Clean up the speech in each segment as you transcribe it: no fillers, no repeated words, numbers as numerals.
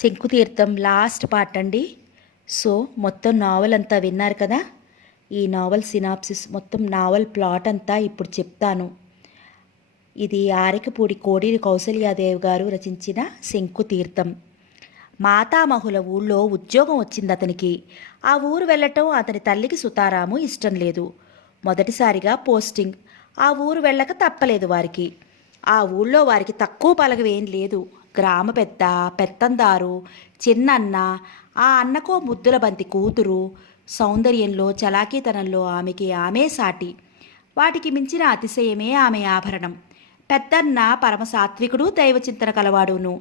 Shankutheertham last part అండి. So మొత్తం novel అంతా విన్నారు కదా. ఈ నావెల్ సినాప్సిస్ మొత్తం నావెల్ ప్లాట్ అంతా ఇప్పుడు చెప్తాను. ఇది ఆరికపూడి కోడూరి కౌసల్యాదేవి గారు రచించిన శంకుతీర్థం. మాతామహుల ఊళ్ళో ఉద్యోగం వచ్చింది అతనికి. ఆ ఊరు వెళ్ళటం అతని తల్లికి సుతారాము ఇష్టం లేదు. మొదటిసారిగా పోస్టింగ్. ఆ ఊరు వెళ్ళక తప్పలేదు వారికి. ఆ ఊళ్ళో వారికి తక్కువ పలకవేం లేదు. గ్రామ పెద్ద, పెత్తందారు, చిన్నన్న, ఆ అన్నకో ముద్దుల బంతి కూతురు. సౌందర్యంలో, చలాకీతనంలో ఆమె సాటి. వాటికి మించిన అతిశయమే ఆమె ఆభరణం. పెద్దన్న పరమసాత్వికుడు, దైవచింతన కలవాడును.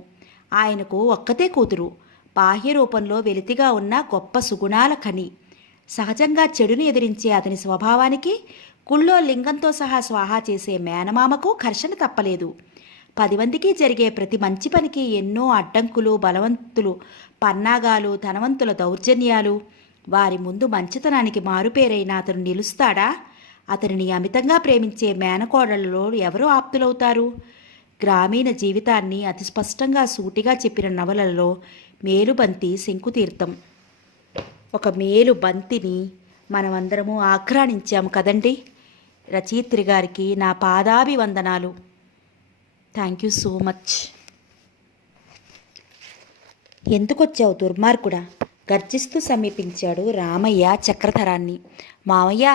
ఆయనకు ఒక్కతే కూతురు. బాహ్య రూపంలో వెలితిగా ఉన్న గొప్ప సుగుణాల ఖని. సహజంగా చెడుని ఎదిరించే అతని స్వభావానికి గుళ్ళో లింగంతో సహా స్వాహా చేసే మేనమామకు ఘర్షణ తప్పలేదు. 10 మందికి జరిగే ప్రతి మంచి పనికి ఎన్నో అడ్డంకులు, బలవంతులు పన్నాగాలు, ధనవంతుల దౌర్జన్యాలు. వారి ముందు మంచితనానికి మారుపేరైన అతను నిలుస్తాడా? అతనిని అమితంగా ప్రేమించే మేనకోడళ్లలో ఎవరు ఆప్తులవుతారు? గ్రామీణ జీవితాన్ని అతి స్పష్టంగా సూటిగా చెప్పిన నవలలో మేలుబంతి శంకుతీర్థం. ఒక మేలు బంతిని మనమందరము ఆఘ్రాణించాము కదండి. రచయిత్రి గారికి నా పాదాభివందనాలు. Thank you so much. ఎందుకొచ్చావు దుర్మార్గుడా? గర్జిస్తూ సమీపించాడు రామయ్య చక్రధరాన్ని. మావయ్య,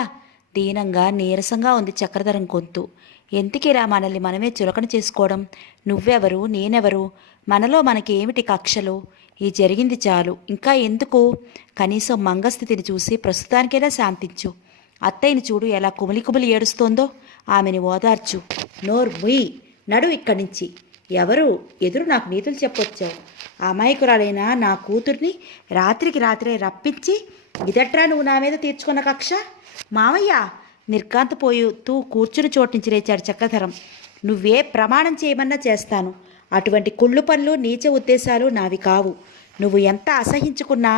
దీనంగా నీరసంగా ఉంది చక్రధరం గొంతు. ఎందుకిరా మనల్ని మనమే చులకన చేసుకోవడం? నువ్వెవరు, నేనెవరు? మనలో మనకేమిటి కక్షలు? ఈ జరిగింది చాలు, ఇంకా ఎందుకు? కనీసం మంగస్థితిని చూసి ప్రస్తుతానికైనా శాంతించు. అత్తయ్యని చూడు ఎలా కుమిలి కుమిలి ఏడుస్తోందో. ఆమెని ఓదార్చు. నోర్ముయ్, నడు ఇక్కడి నుంచి. ఎవరు ఎదురు నాకు నీతులు చెప్పొచ్చావు? అమాయకురాలైన నా కూతుర్ని రాత్రికి రాత్రే రప్పించి ఇదట్రా నువ్వు నా మీద తీర్చుకున్న కక్ష? మావయ్య, నిర్ఘాంతపోతూ కూర్చుని చోటు నుంచి లేచాడు చక్రధరం. నువ్వే ప్రమాణం చేయమన్నా చేస్తాను. అటువంటి కుళ్ళు పనులు, నీచ ఉద్దేశాలు నావి కావు. నువ్వు ఎంత అసహించుకున్నా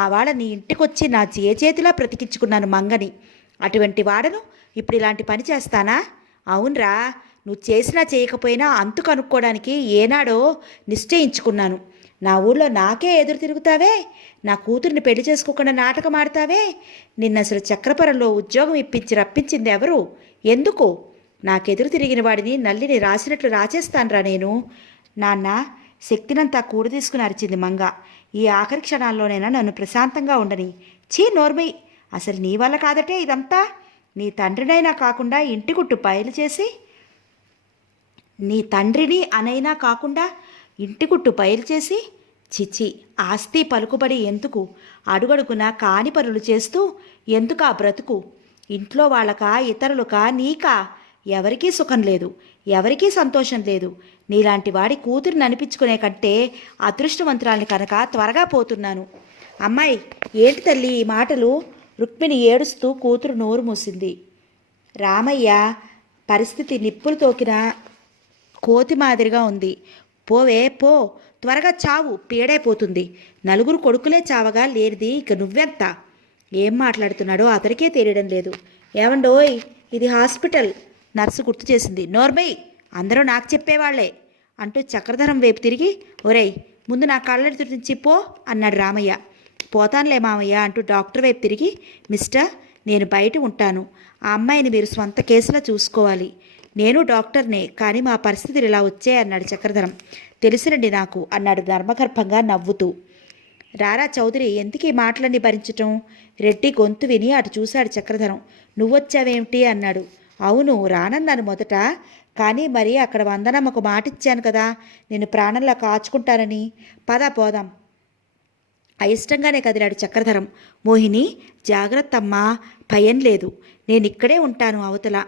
ఆ వాడ నీ ఇంటికొచ్చి నా చేతిలా బ్రతికించుకున్నాను మంగని. అటువంటి వాడను ఇప్పుడు ఇలాంటి పని చేస్తానా? అవునరా, నువ్వు చేసినా చేయకపోయినా అంతు కనుక్కోవడానికి ఏనాడో నిశ్చయించుకున్నాను. నా ఊళ్ళో నాకే ఎదురు తిరుగుతావే? నా కూతుర్ని పెళ్లి చేసుకోకుండా నాటకం ఆడతావే? నిన్న అసలు చక్రపురంలో ఉద్యోగం ఇప్పించి రప్పించింది ఎవరు? ఎందుకు? నాకెదురు తిరిగిన వాడిని నల్లిని రాసినట్లు రాచేస్తానురా నేను. నాన్న, శక్తినంతా కూడదీసుకుని అరిచింది మంగ. ఈ ఆఖరి క్షణాల్లోనైనా నన్ను ప్రశాంతంగా ఉండని. చీ నోర్మై, అసలు నీ వల్ల కాదటే ఇదంతా. నీ తండ్రినైనా కాకుండా ఇంటి గుట్టు బయలు చేసి, నీ తండ్రిని అనైనా కాకుండా ఇంటి గుట్టు బయలు చేసి, చిచి, ఆస్తి పలుకుబడి ఎందుకు? అడుగడుగునా కాని పనులు చేస్తూ ఎందుకు ఆ బ్రతుకు? ఇంట్లో వాళ్ళకా, ఇతరులకా, నీకా? ఎవరికీ సుఖం లేదు, ఎవరికీ సంతోషం లేదు. నీలాంటి వాడి కూతురిని అనిపించుకునే కంటే అదృష్టవంతురాల్ని కనుక త్వరగా పోతున్నాను. అమ్మాయి, ఏంటి తల్లి ఈ మాటలు? రుక్మిణి ఏడుస్తూ కూతురు నోరు మూసింది. రామయ్య పరిస్థితి నిప్పులు తోకిన కోతి మాదిరిగా ఉంది. పోవే పో, త్వరగా చావు, పీడైపోతుంది. నలుగురు కొడుకులే చావగా లేనిది ఇక నువ్వెంత? ఏం మాట్లాడుతున్నాడో అతనికే తెలియడం లేదు. ఏమండోయ్, ఇది హాస్పిటల్, నర్సు గుర్తు చేసింది. నోర్మయ్, అందరూ నాకు చెప్పేవాళ్లే అంటూ చక్రధరం వైపు తిరిగి, ఒరేయ్, ముందు నా కళ్ళెదుటి నుంచి పో అన్నాడు రామయ్య. పోతానులే మామయ్య అంటూ డాక్టర్ వైపు తిరిగి, మిస్టర్, నేను బయట ఉంటాను. ఆ అమ్మాయిని మీరు స్వంత కేసులా చూసుకోవాలి. నేను డాక్టర్నే, కానీ మా పరిస్థితులు ఇలా వచ్చాయన్నాడు చక్రధరం. తెలుసునండి నాకు అన్నాడు ధర్మగర్భంగా నవ్వుతూ. రారా చౌదరి, ఎందుకు ఈ మాటలన్నీ భరించటం? రెడ్డి గొంతు విని అటు చూశాడు చక్రధరం. నువ్వొచ్చావేమిటి అన్నాడు. అవును, రానన్నాను మొదట, కానీ మరి అక్కడ వందనమ్మకు మాటిచ్చాను కదా నేను ప్రాణంలా కాచుకుంటానని. పద పోదాం. అయిష్టంగానే కదిలాడు చక్రధరం. మోహిని, జాగ్రత్తమ్మా, భయం లేదు. నేనిక్కడే ఉంటాను అవతల.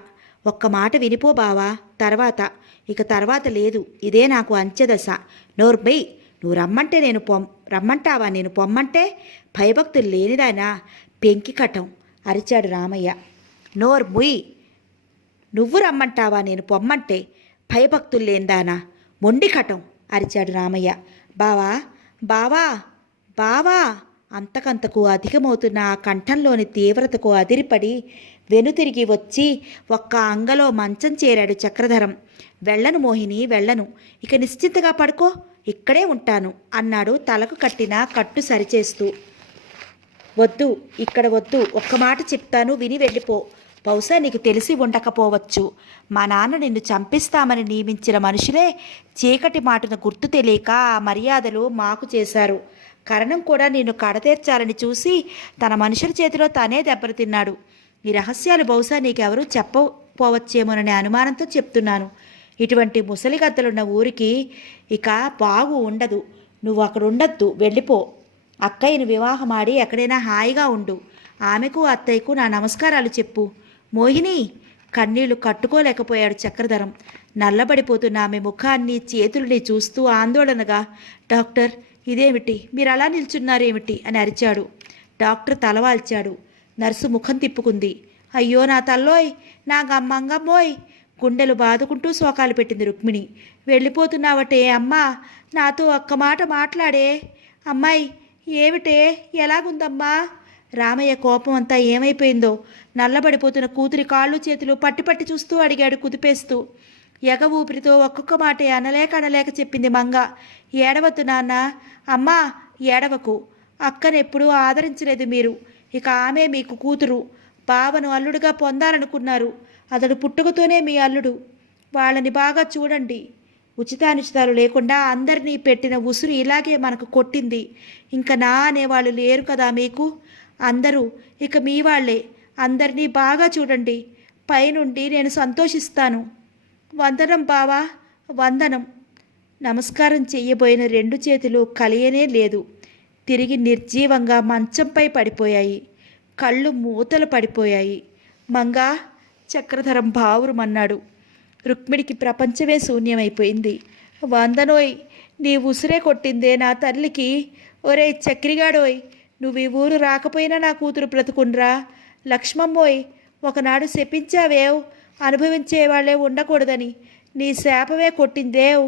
ఒక్క మాట వినిపో బావా, తర్వాత లేదు. ఇదే నాకు అంచెదశ. నోర్బై, నువ్వు రమ్మంటే నేను రమ్మంటావా? నేను పొమ్మంటే? భయభక్తులు లేనిదానా? పెంకి కటం అరిచాడు రామయ్య. నోర్ముయ్, నువ్వు రమ్మంటావా? నేను పొమ్మంటే? భయభక్తులు లేనిదానా? మొండి కటం అరిచాడు రామయ్య. బావా, బావా, బావా అంతకంతకు అధికమవుతున్న ఆ కంఠంలోని తీవ్రతకు అదిరిపడి వెనుతిరిగి వచ్చి ఒక్క అంగలో మంచం చేరాడు చక్రధరం. వెళ్ళను మోహిని, వెళ్ళను. ఇక నిశ్చింతగా పడుకో. ఇక్కడే ఉంటాను అన్నాడు తలకు కట్టిన కట్టు సరిచేస్తూ. వద్దు, ఇక్కడ వద్దు, ఒక్క మాట చెప్తాను, విని వెళ్ళిపో. బహుశా నీకు తెలిసి ఉండకపోవచ్చు. మా నాన్న నిన్ను చంపిస్తామని నియమించిన మనుషులే చీకటి మాటను గుర్తు తెలియక ఆ మర్యాదలు మాకు చేశారు. కరణం కూడా నిన్ను కడతీర్చాలని చూసి తన మనుషుల చేతిలో తనే దెబ్బతిన్నాడు. ఈ రహస్యాలు బహుశా నీకెవరూ చెప్పపోవచ్చేమోననే అనుమానంతో చెప్తున్నాను. ఇటువంటి ముసలిగద్దలున్న ఊరికి ఇక బాగు ఉండదు. నువ్వు అక్కడ ఉండొద్దు, వెళ్ళిపో. అక్కయ్యను వివాహమాడి ఎక్కడైనా హాయిగా ఉండు. ఆమెకు అత్తయ్యకు నా నమస్కారాలు చెప్పు. మోహిని! కన్నీళ్లు కట్టుకోలేకపోయాడు చక్రధరం. నల్లబడిపోతున్న ఆమె ముఖాన్ని చేతుల్ని చూస్తూ ఆందోళనగా, డాక్టర్, ఇదేమిటి, మీరు అలా నిల్చున్నారేమిటి అని అరిచాడు. డాక్టర్ తలవాల్చాడు. నర్సు ముఖం తిప్పుకుంది. అయ్యో నా తల్లోయ్, నా గమ్మంగమ్మోయ్! గుండెలు బాదుకుంటూ శోకాలు పెట్టింది రుక్మిణి. వెళ్ళిపోతున్నావటే అమ్మా, నాతో ఒక్క మాట మాట్లాడే. అమ్మాయి, ఏమిటే, ఎలాగుందమ్మా? రామయ్య కోపం అంతా ఏమైపోయిందో నల్లబడిపోతున్న కూతురి కాళ్ళు చేతులు పట్టి పట్టి చూస్తూ అడిగాడు కుదిపేస్తూ. ఎగ ఊపిరితో ఒక్కొక్క మాట అనలేక చెప్పింది మంగ. ఏడవద్దు నాన్న. అమ్మా, ఏడవకు. అక్కనెప్పుడూ ఆదరించలేదు మీరు. ఇక ఆమె మీకు కూతురు. బావను అల్లుడుగా పొందాలనుకున్నారు. అతడు పుట్టుకతోనే మీ అల్లుడు. వాళ్ళని బాగా చూడండి. ఉచితానుచితాలు లేకుండా అందరినీ పెట్టిన ఉసురు ఇలాగే మనకు కొట్టింది. ఇంకా నా అనేవాళ్ళు లేరు కదా మీకు. అందరూ ఇక మీ వాళ్లే. అందరినీ బాగా చూడండి. పైనుండి నేను సంతోషిస్తాను. వందనం బావా, వందనం. నమస్కారం చెయ్యబోయిన రెండు చేతులు కలియనే లేదు. తిరిగి నిర్జీవంగా మంచంపై పడిపోయాయి. కళ్ళు మూతలు పడిపోయాయి. మంగా! చక్రధరం బావురుమన్నాడు. రుక్మిణికి ప్రపంచమే శూన్యమైపోయింది. వందనోయ్, నీ ఉసిరే కొట్టిందే నా తల్లికి. ఒరే చక్రిగాడోయ్, నువ్వు ఈ ఊరు రాకపోయినా నా కూతురు బ్రతుకుండ్రా. లక్ష్మమ్మోయ్, ఒకనాడు శపించావేవ్, అనుభవించేవాళ్లే ఉండకూడదని. నీ శాపమే కొట్టిందేవ్.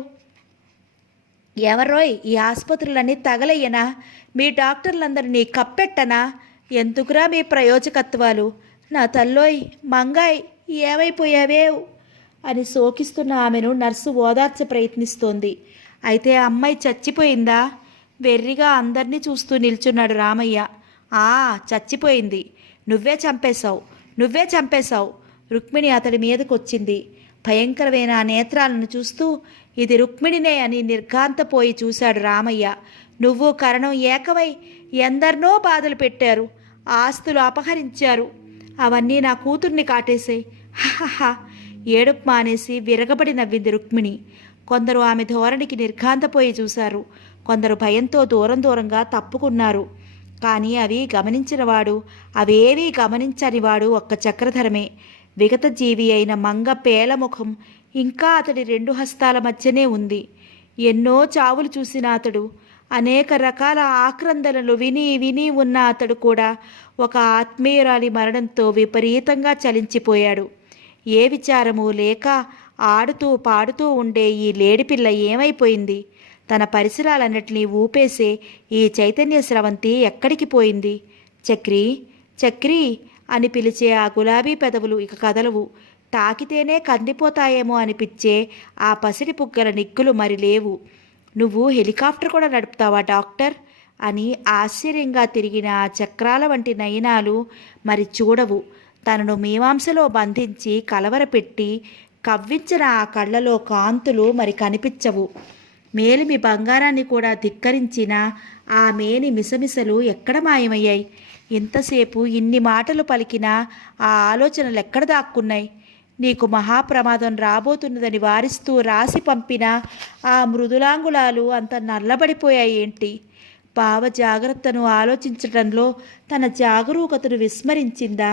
ఎవర్రోయ్ ఈ ఆసుపత్రులన్నీ తగలయ్యనా? మీ డాక్టర్లందరినీ కప్పెట్టనా? ఎందుకురా మీ ప్రయోజకత్వాలు? నా తల్లోయ్, మంగాయ్, ఏమైపోయావేవ్ అని శోకిస్తున్న ఆమెను నర్సు ఓదార్చ ప్రయత్నిస్తోంది. అయితే అమ్మాయి చచ్చిపోయిందా? వెర్రిగా అందరినీ చూస్తూ నిల్చున్నాడు రామయ్య. చచ్చిపోయింది. నువ్వే చంపేశావు. రుక్మిణి అతడి మీదకొచ్చింది. భయంకరమైన ఆ నేత్రాలను చూస్తూ ఇది రుక్మిణినే అని నిర్ఘాంతపోయి చూశాడు రామయ్య. నువ్వు కరణం ఏకమై ఎందరినో బాధలు పెట్టారు, ఆస్తులు అపహరించారు. అవన్నీ నా కూతుర్ని కాటేశాయి. హహహ! ఏడుపు మానేసి విరగబడి నవ్వింది రుక్మిణి. కొందరు ఆమె ధోరణికి నిర్ఘాంతపోయి చూశారు. కొందరు భయంతో దూరంగా తప్పుకున్నారు. కానీ అవేవీ గమనించనివాడు ఒక్క చక్రధరమే. విగత జీవి అయిన మంగ పేలముఖం ఇంకా అతడి రెండు హస్తాల మధ్యనే ఉంది. ఎన్నో చావులు చూసిన అతడు, అనేక రకాల ఆక్రందనలు విని ఉన్న అతడు కూడా ఒక ఆత్మీయురాలి మరణంతో విపరీతంగా చలించిపోయాడు. ఏ విచారము లేక ఆడుతూ పాడుతూ ఉండే ఈ లేడిపిల్ల ఏమైపోయింది? తన పరిసరాలన్నిటినీ ఊపేసే ఈ చైతన్య స్రవంతి ఎక్కడికి పోయింది? చక్రీ అని పిలిచే ఆ గులాబీ పెదవులు ఇక కదలవు. తాకితేనే కందిపోతాయేమో అనిపించే ఆ పసిడి పుగ్గల నిగ్గులు మరి లేవు. నువ్వు హెలికాప్టర్ కూడా నడుపుతావా డాక్టర్ అని ఆశ్చర్యంగా తిరిగిన ఆ చక్రాల వంటి నయనాలు మరి చూడవు. తనను మీమాంసలో బంధించి కలవరపెట్టి కవ్వించిన ఆ కళ్ళలో కాంతులు మరి కనిపించవు. మేలిమి బంగారాన్ని కూడా ధిక్కరించిన ఆ మేని మిసమిసలు ఎక్కడ మాయమయ్యాయి? ఇంతసేపు ఇన్ని మాటలు పలికినా ఆ ఆలోచనలు ఎక్కడ దాక్కున్నాయి? నీకు మహాప్రమాదం రాబోతున్నదని వారిస్తూ రాసి పంపిన ఆ మృదులాంగుళాలు అంత నల్లబడిపోయాయి ఏంటి? బావ జాగ్రత్తను ఆలోచించడంలో తన జాగరూకతను విస్మరించిందా?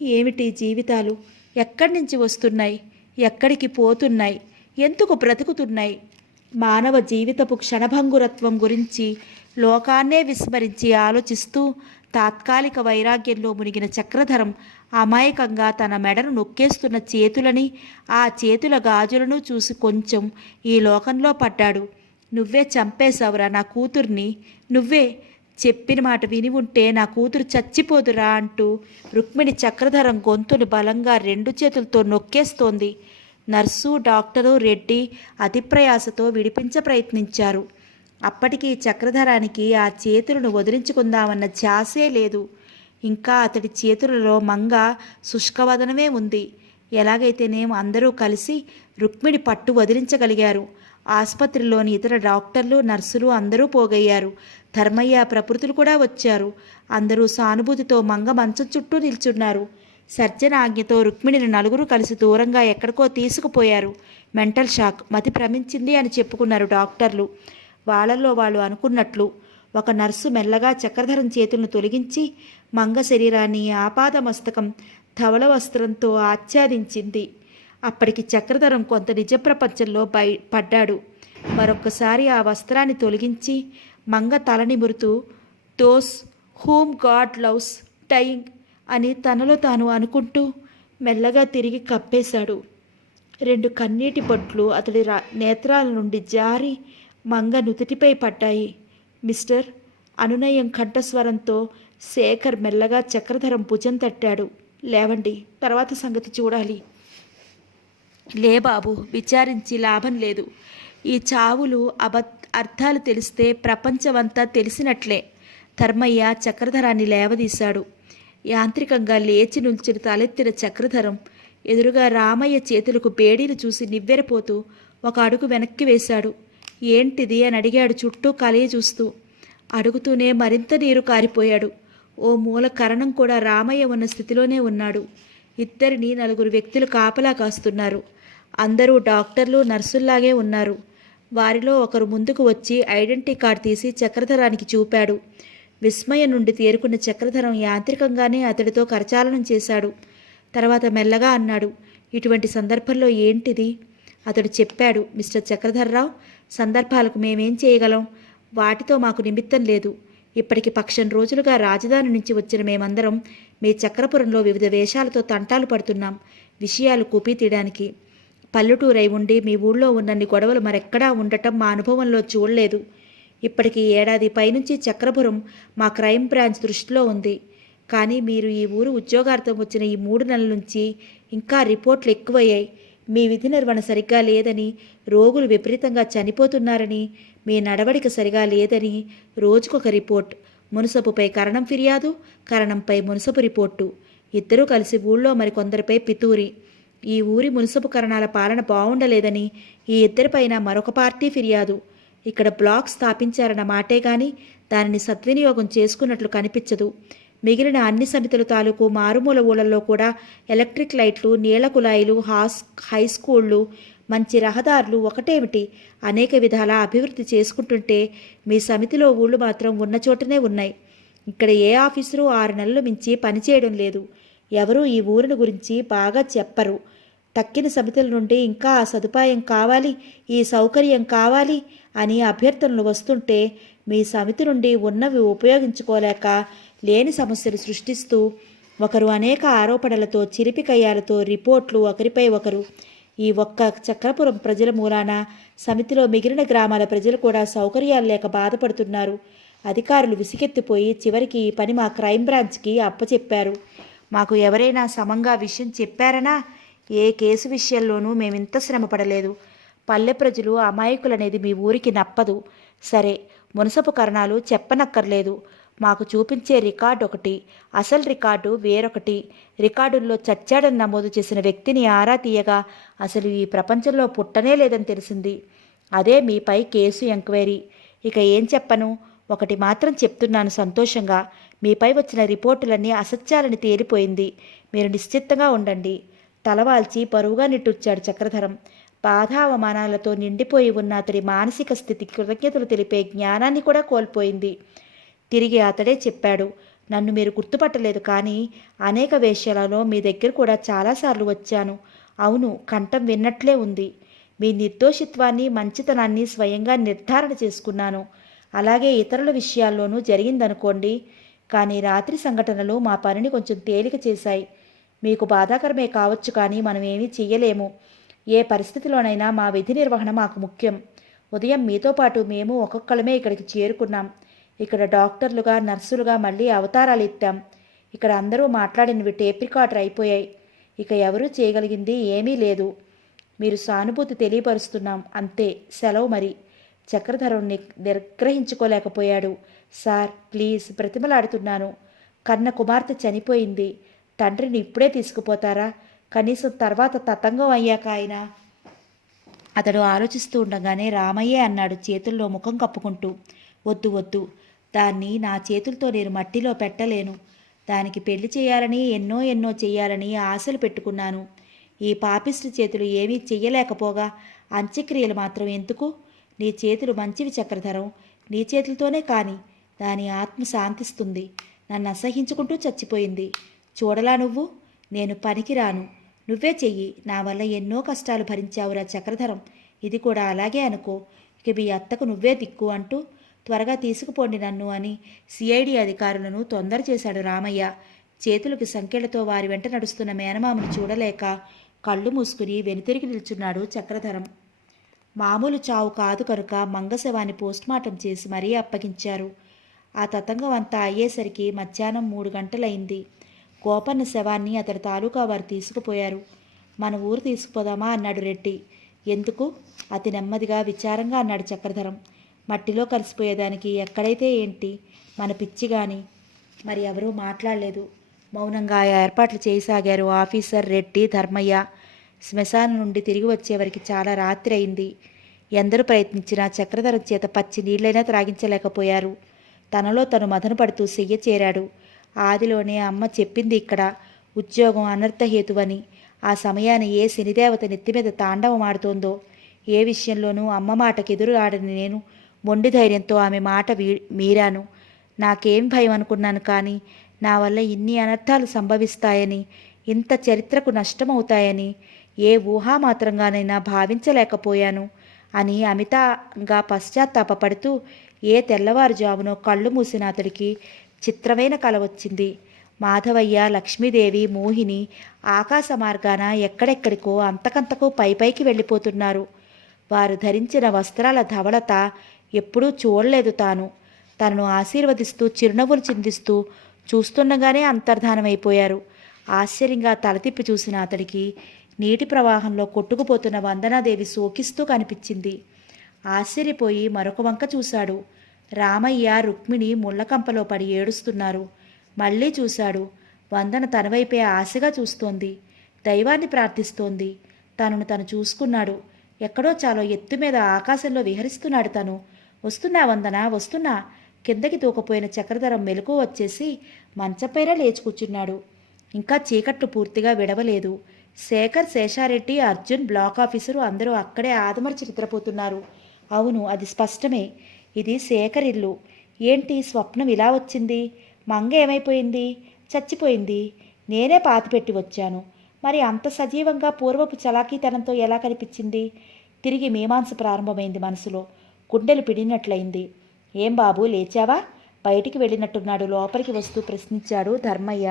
ఏమిటి జీవితాలు? ఎక్కడి నుంచి వస్తున్నాయి? ఎక్కడికి పోతున్నాయి? ఎందుకు బ్రతుకుతున్నాయి? మానవ జీవితపు క్షణభంగురత్వం గురించి లోకాన్నే విస్మరించి ఆలోచిస్తూ తాత్కాలిక వైరాగ్యంలో మునిగిన చక్రధరం అమాయకంగా తన మెడను నొక్కేస్తున్న చేతులని, ఆ చేతుల గాజులను చూసి కొంచెం ఈ లోకంలో పడ్డాడు. నువ్వే చంపేశావురా నా కూతుర్ని. నువ్వే చెప్పిన మాట విని ఉంటే నా కూతురు చచ్చిపోదురా అంటూ రుక్మిణి చక్రధరం గొంతును బలంగా రెండు చేతులతో నొక్కేస్తోంది. నర్సు, డాక్టరు, రెడ్డి అతి ప్రయాసతో విడిపించ ప్రయత్నించారు. అప్పటికి చక్రధరానికి ఆ చేతులను వదిలించుకుందామన్న ధ్యాసే లేదు. ఇంకా అతడి చేతులలో మంగ శుష్కవదనమే ఉంది. ఎలాగైతేనేం అందరూ కలిసి రుక్మిణి పట్టు వదిలించగలిగారు. ఆసుపత్రిలోని ఇతర డాక్టర్లు, నర్సులు అందరూ పోగయ్యారు. ధర్మయ్య, ప్రకృతులు కూడా వచ్చారు. అందరూ సానుభూతితో మంగ మంచం చుట్టూ నిల్చున్నారు. సర్జన ఆజ్ఞతో రుక్మిణిని నలుగురు కలిసి దూరంగా ఎక్కడికో తీసుకుపోయారు. మెంటల్ షాక్, మతి భ్రమించింది అని చెప్పుకున్నారు డాక్టర్లు. వాళ్ళల్లో వాళ్ళు అనుకున్నట్లు ఒక నర్సు మెల్లగా చక్రధరం చేతులను తొలగించి మంగ శరీరాన్ని ఆపాదమస్తకం ధవళ వస్త్రంతో ఆచ్ఛాదించింది. అప్పటికి చక్రధరం కొంత నిజ ప్రపంచంలో పడ్డాడు. మరొక్కసారి ఆ వస్త్రాన్ని తొలగించి మంగ తల నిమురుతూ those whom God loves die young అని తనలో తాను అనుకుంటూ మెల్లగా తిరిగి కప్పేశాడు. 2 కన్నీటి బొట్లు అతడి నేత్రాల నుండి జారి మంగ నుదుటిపై పడ్డాయి. మిస్టర్, అనునయం కంఠస్వరంతో శేఖర్ మెల్లగా చక్రధరం భుజం తట్టాడు. లేవండి, తర్వాత సంగతి చూడాలి. లే బాబు, విచారించి లాభం లేదు. ఈ చావులు అర్థాలు తెలిస్తే ప్రపంచమంతా తెలిసినట్లే. ధర్మయ్య చక్రధరాన్ని లేవదీశాడు. యాంత్రికంగా లేచి నిల్చుని తలెత్తిన చక్రధరం ఎదురుగా రామయ్య చేతులకు బేడీలు చూసి నివ్వెరపోతూ ఒక అడుగు వెనక్కి వేశాడు. ఏంటిది అని అడిగాడు చుట్టూ కలయి చూస్తూ. అడుగుతూనే మరింత నీరు కారిపోయాడు. ఓ మూల కరణం కూడా రామయ్య ఉన్న స్థితిలోనే ఉన్నాడు. ఇద్దరిని 4 వ్యక్తులు కాపలా కాస్తున్నారు. అందరూ డాక్టర్లు, నర్సుల్లాగే ఉన్నారు. వారిలో ఒకరు ముందుకు వచ్చి ఐడెంటిటీ కార్డు తీసి చక్రధరానికి చూపాడు. విస్మయం నుండి తేరుకున్న చక్రధరం యాంత్రికంగానే అతడితో కరచాలనం చేశాడు. తర్వాత మెల్లగా అన్నాడు, ఇటువంటి సందర్భంలో ఏంటిది? అతడు చెప్పాడు, మిస్టర్ చక్రధర్రావు, సందర్భాలకు మేమేం చేయగలం? వాటితో మాకు నిమిత్తం లేదు. ఇప్పటికి పక్షం రోజులుగా రాజధాని నుంచి వచ్చిన మేమందరం మీ చక్రపురంలో వివిధ వేషాలతో తంటాలు పడుతున్నాం విషయాలు కూపీ తీయడానికి. పల్లెటూరై ఉండి మీ ఊళ్ళో ఉన్నన్ని గొడవలు మరెక్కడా ఉండటం మా అనుభవంలో చూడలేదు. ఇప్పటికి 1 ఏడాది పైనుంచి చక్రపురం మా క్రైమ్ బ్రాంచ్ దృష్టిలో ఉంది. కానీ మీరు ఈ ఊరు ఉద్యోగార్థం వచ్చిన ఈ 3 నెలల నుంచి ఇంకా రిపోర్ట్లు ఎక్కువయ్యాయి. మీ విధి నిర్వహణ సరిగ్గా లేదని, రోగులు విపరీతంగా చనిపోతున్నారని, మీ నడవడిక సరిగా లేదని రోజుకొక రిపోర్ట్. మున్సబుపై కరణం ఫిర్యాదు, కరణంపై మున్సబు రిపోర్టు. ఇద్దరూ కలిసి ఊళ్ళో మరికొందరిపై పితూరి. ఈ ఊరి మున్సబు కరణాల పాలన బాగుండలేదని ఈ ఇద్దరిపైన మరొక పార్టీ ఫిర్యాదు. ఇక్కడ బ్లాక్ స్థాపించారన్న మాటే కానీ దానిని సద్వినియోగం చేసుకున్నట్లు కనిపించదు. మిగిలిన అన్ని సమితుల తాలూకు మారుమూల ఊళ్ళల్లో కూడా ఎలక్ట్రిక్ లైట్లు, నీళ్ల కుళాయిలు, హై స్కూళ్ళు, మంచి రహదారులు ఒకటేమిటి అనేక విధాల అభివృద్ధి చేసుకుంటుంటే మీ సమితిలో ఊళ్ళు మాత్రం ఉన్న చోటనే ఉన్నాయి. ఇక్కడ ఏ ఆఫీసరు 6 నెలలు మించి పనిచేయడం లేదు. ఎవరూ ఈ ఊరిని గురించి బాగా చెప్పరు. తక్కిన సమితుల నుండి ఇంకా ఆ సదుపాయం కావాలి, ఈ సౌకర్యం కావాలి అని అభ్యర్థనలు వస్తుంటే మీ సమితి నుండి ఉన్నవి ఉపయోగించుకోలేక లేని సమస్యలు సృష్టిస్తూ ఒకరు అనేక ఆరోపణలతో, చిరిపికయ్యాలతో రిపోర్ట్లు ఒకరిపై ఒకరు. ఈ ఒక్క చక్రపురం ప్రజల మూలాన సమితిలో మిగిలిన గ్రామాల ప్రజలు కూడా సౌకర్యాలు లేక బాధపడుతున్నారు. అధికారులు విసిగెత్తిపోయి చివరికి ఈ పని మా క్రైమ్ బ్రాంచ్కి అప్పచెప్పారు. మాకు ఎవరైనా సమంగా విషయం చెప్పారనా? ఏ కేసు విషయంలోనూ మేమింత శ్రమ పడలేదు. పల్లె ప్రజలు అమాయకులనేది మీ ఊరికి నప్పదు. సరే, మునసపు కరణాలు చెప్పనక్కర్లేదు. మాకు చూపించే రికార్డు ఒకటి, అసలు రికార్డు వేరొకటి. రికార్డుల్లో చచ్చాడని నమోదు చేసిన వ్యక్తిని ఆరా తీయగా అసలు ఈ ప్రపంచంలో పుట్టనే లేదని తెలిసింది. అదే మీపై కేసు ఎంక్వైరీ. ఇక ఏం చెప్పను, ఒకటి మాత్రం చెప్తున్నాను సంతోషంగా, మీపై వచ్చిన రిపోర్టులన్నీ అసత్యాలని తేలిపోయింది. మీరు నిశ్చిత్తంగా ఉండండి. తలవాల్చి బరువుగా నిట్టూర్చాడు చక్రధరం. బాధావమానాలతో నిండిపోయి ఉన్న అతడి మానసిక స్థితి కృతజ్ఞతలు తెలిపే జ్ఞానాన్ని కూడా కోల్పోయింది. తిరిగి అతడే చెప్పాడు, నన్ను మీరు గుర్తుపట్టలేదు, కానీ అనేక వేషాలలో మీ దగ్గర కూడా చాలాసార్లు వచ్చాను. అవును, కంఠం విన్నట్లే ఉంది. మీ నిర్దోషిత్వాన్ని, మంచితనాన్ని స్వయంగా నిర్ధారణ చేసుకున్నాను. అలాగే ఇతరుల విషయాల్లోనూ జరిగిందనుకోండి. కానీ రాత్రి సంఘటనలు మా పనిని కొంచెం తేలిక చేశాయి. మీకు బాధాకరమే కావచ్చు, కానీ మనం ఏమీ చెయ్యలేము. ఏ పరిస్థితిలోనైనా మా విధి నిర్వహణ మాకు ముఖ్యం. ఉదయం మీతో పాటు మేము ఒక్కొక్కళ్ళమే ఇక్కడికి చేరుకున్నాం. ఇక్కడ డాక్టర్లుగా, నర్సులుగా మళ్ళీ అవతారాలు ఎత్తాం. ఇక్కడ అందరూ మాట్లాడినవి టేప్ రికార్డర్ అయిపోయాయి. ఇక ఎవరూ చేయగలిగింది ఏమీ లేదు. మీరు సానుభూతి తెలియపరుస్తున్నాం అంతే. సెలవు మరి. చక్రధరం నిగ్రహించుకోలేకపోయాడు. సార్ ప్లీజ్ బ్రతిమలాడుతున్నాను. కన్న కుమార్తె చనిపోయింది. తండ్రిని ఇప్పుడే తీసుకుపోతారా? కనీసం తర్వాత తతంగం అయ్యాక ఆయన. అతడు ఆలోచిస్తూ ఉండగానే రామయ్యే అన్నాడు చేతుల్లో ముఖం కప్పుకుంటూ. వద్దు వద్దు, దాన్ని నా చేతులతో నేను మట్టిలో పెట్టలేను. దానికి పెళ్లి చేయాలని ఎన్నో ఎన్నో చెయ్యాలని ఆశలు పెట్టుకున్నాను. ఈ పాపిష్టి చేతులు ఏమీ చెయ్యలేకపోగా అంత్యక్రియలు మాత్రం ఎందుకు? నీ చేతులు మంచివి చక్రధరం. నీ చేతులతోనే కాని దాని ఆత్మ శాంతిస్తుంది. నన్ను అసహించుకుంటూ చచ్చిపోయింది. చూడలా నువ్వు? నేను పనికిరాను. నువ్వే చెయ్యి. నా వల్ల ఎన్నో కష్టాలు భరించావురా చక్రధరం. ఇది కూడా అలాగే అనుకో. ఇక మీ అత్తకు నువ్వే దిక్కు అంటూ త్వరగా తీసుకుపోండి నన్ను అని సిఐడి అధికారులను తొందర చేశాడు రామయ్య. చేతులకి సంకెళ్లతో వారి వెంట నడుస్తున్న మేనమామను చూడలేక కళ్ళు మూసుకుని వెనుతిరిగి నిల్చున్నాడు చక్రధరం. మామూలు చావు కాదు కనుక మంగశవాన్ని పోస్ట్మార్టం చేసి మరీ అప్పగించారు. ఆ తతంగం అంతా అయ్యేసరికి మధ్యాహ్నం 3 గంటలైంది. గోపన్న శవాన్ని అతడి తాలూకా వారు తీసుకుపోయారు. మన ఊరు తీసుకుపోదామా అన్నాడు రెడ్డి. ఎందుకు? అతి నెమ్మదిగా విచారంగా అన్నాడు చక్రధరం. మట్టిలో కలిసిపోయేదానికి ఎక్కడైతే ఏంటి, మన పిచ్చి గాని. మరి ఎవరూ మాట్లాడలేదు. మౌనంగా ఏర్పాట్లు చేయసాగారు ఆఫీసర్, రెడ్డి, ధర్మయ్య. శ్మశానం నుండి తిరిగి వచ్చేవరికి చాలా రాత్రి అయింది. ఎందరూ ప్రయత్నించినా చక్రధరం చేత పచ్చి నీళ్లైనా త్రాగించలేకపోయారు. తనలో తను మదన పడుతూ చెయ్య చేరాడు. ఆదిలోనే అమ్మ చెప్పింది ఇక్కడ ఉద్యోగం అనర్థహేతువని. ఆ సమయాన ఏ శనిదేవత నెత్తిమీద తాండవం ఆడుతోందో. ఏ విషయంలోనూ అమ్మ మాటకి ఎదురు ఆడని నేను మొండి ధైర్యంతో ఆమె మాట మీరాను. నాకేం భయం అనుకున్నాను, కానీ నా వల్ల ఇన్ని అనర్థాలు సంభవిస్తాయని, ఇంత చరిత్రకు నష్టమవుతాయని ఏ ఊహామాత్రంగానైనా భావించలేకపోయాను అని అమితంగా పశ్చాత్తాపపడుతూ ఏ తెల్లవారుజామునో కళ్ళు మూసిన అతడికి చిత్రమైన కల వచ్చింది. మాధవయ్య, లక్ష్మీదేవి, మోహిని ఆకాశ మార్గాన ఎక్కడెక్కడికో అంతకంతకు పైపైకి వెళ్ళిపోతున్నారు. వారు ధరించిన వస్త్రాల ధవళత ఎప్పుడూ చూడలేదు తాను. తనను ఆశీర్వదిస్తూ చిరునవ్వులు చిందిస్తూ చూస్తుండగానే అంతర్ధానమైపోయారు. ఆశ్చర్యంగా తలతిప్పి చూసిన అతడికి నీటి ప్రవాహంలో కొట్టుకుపోతున్న వందనాదేవి శోకిస్తూ కనిపించింది. ఆశ్చర్యపోయి మరొక వంక చూశాడు. రామయ్య, రుక్మిణి ముళ్ళకంపలో పడి ఏడుస్తున్నారు. మళ్ళీ చూశాడు. వందన తన వైపే ఆశగా చూస్తోంది. దైవాన్ని ప్రార్థిస్తోంది. తనను తను చూసుకున్నాడు. ఎక్కడో చాలా ఎత్తు మీద ఆకాశంలో విహరిస్తున్నాడు తను. వస్తున్నా వందన, వస్తున్నా. కిందకి తూకపోయిన చక్రధరం మెలకు వచ్చేసి మంచపైన లేచి కూర్చున్నాడు. ఇంకా చీకట్లు పూర్తిగా విడవలేదు. శేఖర్, శేషారెడ్డి, అర్జున్, బ్లాక్ ఆఫీసరు అందరూ అక్కడే ఆదమర్చి నిద్రపోతున్నారు. అవును, అది స్పష్టమే. ఇది శేఖర్ ఇల్లు. ఏంటి స్వప్నం ఇలా వచ్చింది? మంగ ఏమైపోయింది? చచ్చిపోయింది. నేనే పాతిపెట్టి వచ్చాను. మరి అంత సజీవంగా పూర్వపు చలాకీతనంతో ఎలా కనిపించింది? తిరిగి మీమాంస ప్రారంభమైంది మనసులో. గుండెలు పిడినట్లయింది. ఏం బాబు, లేచావా? బయటికి వెళ్ళినట్టున్నాడు. లోపలికి వస్తూ ప్రశ్నించాడు ధర్మయ్య.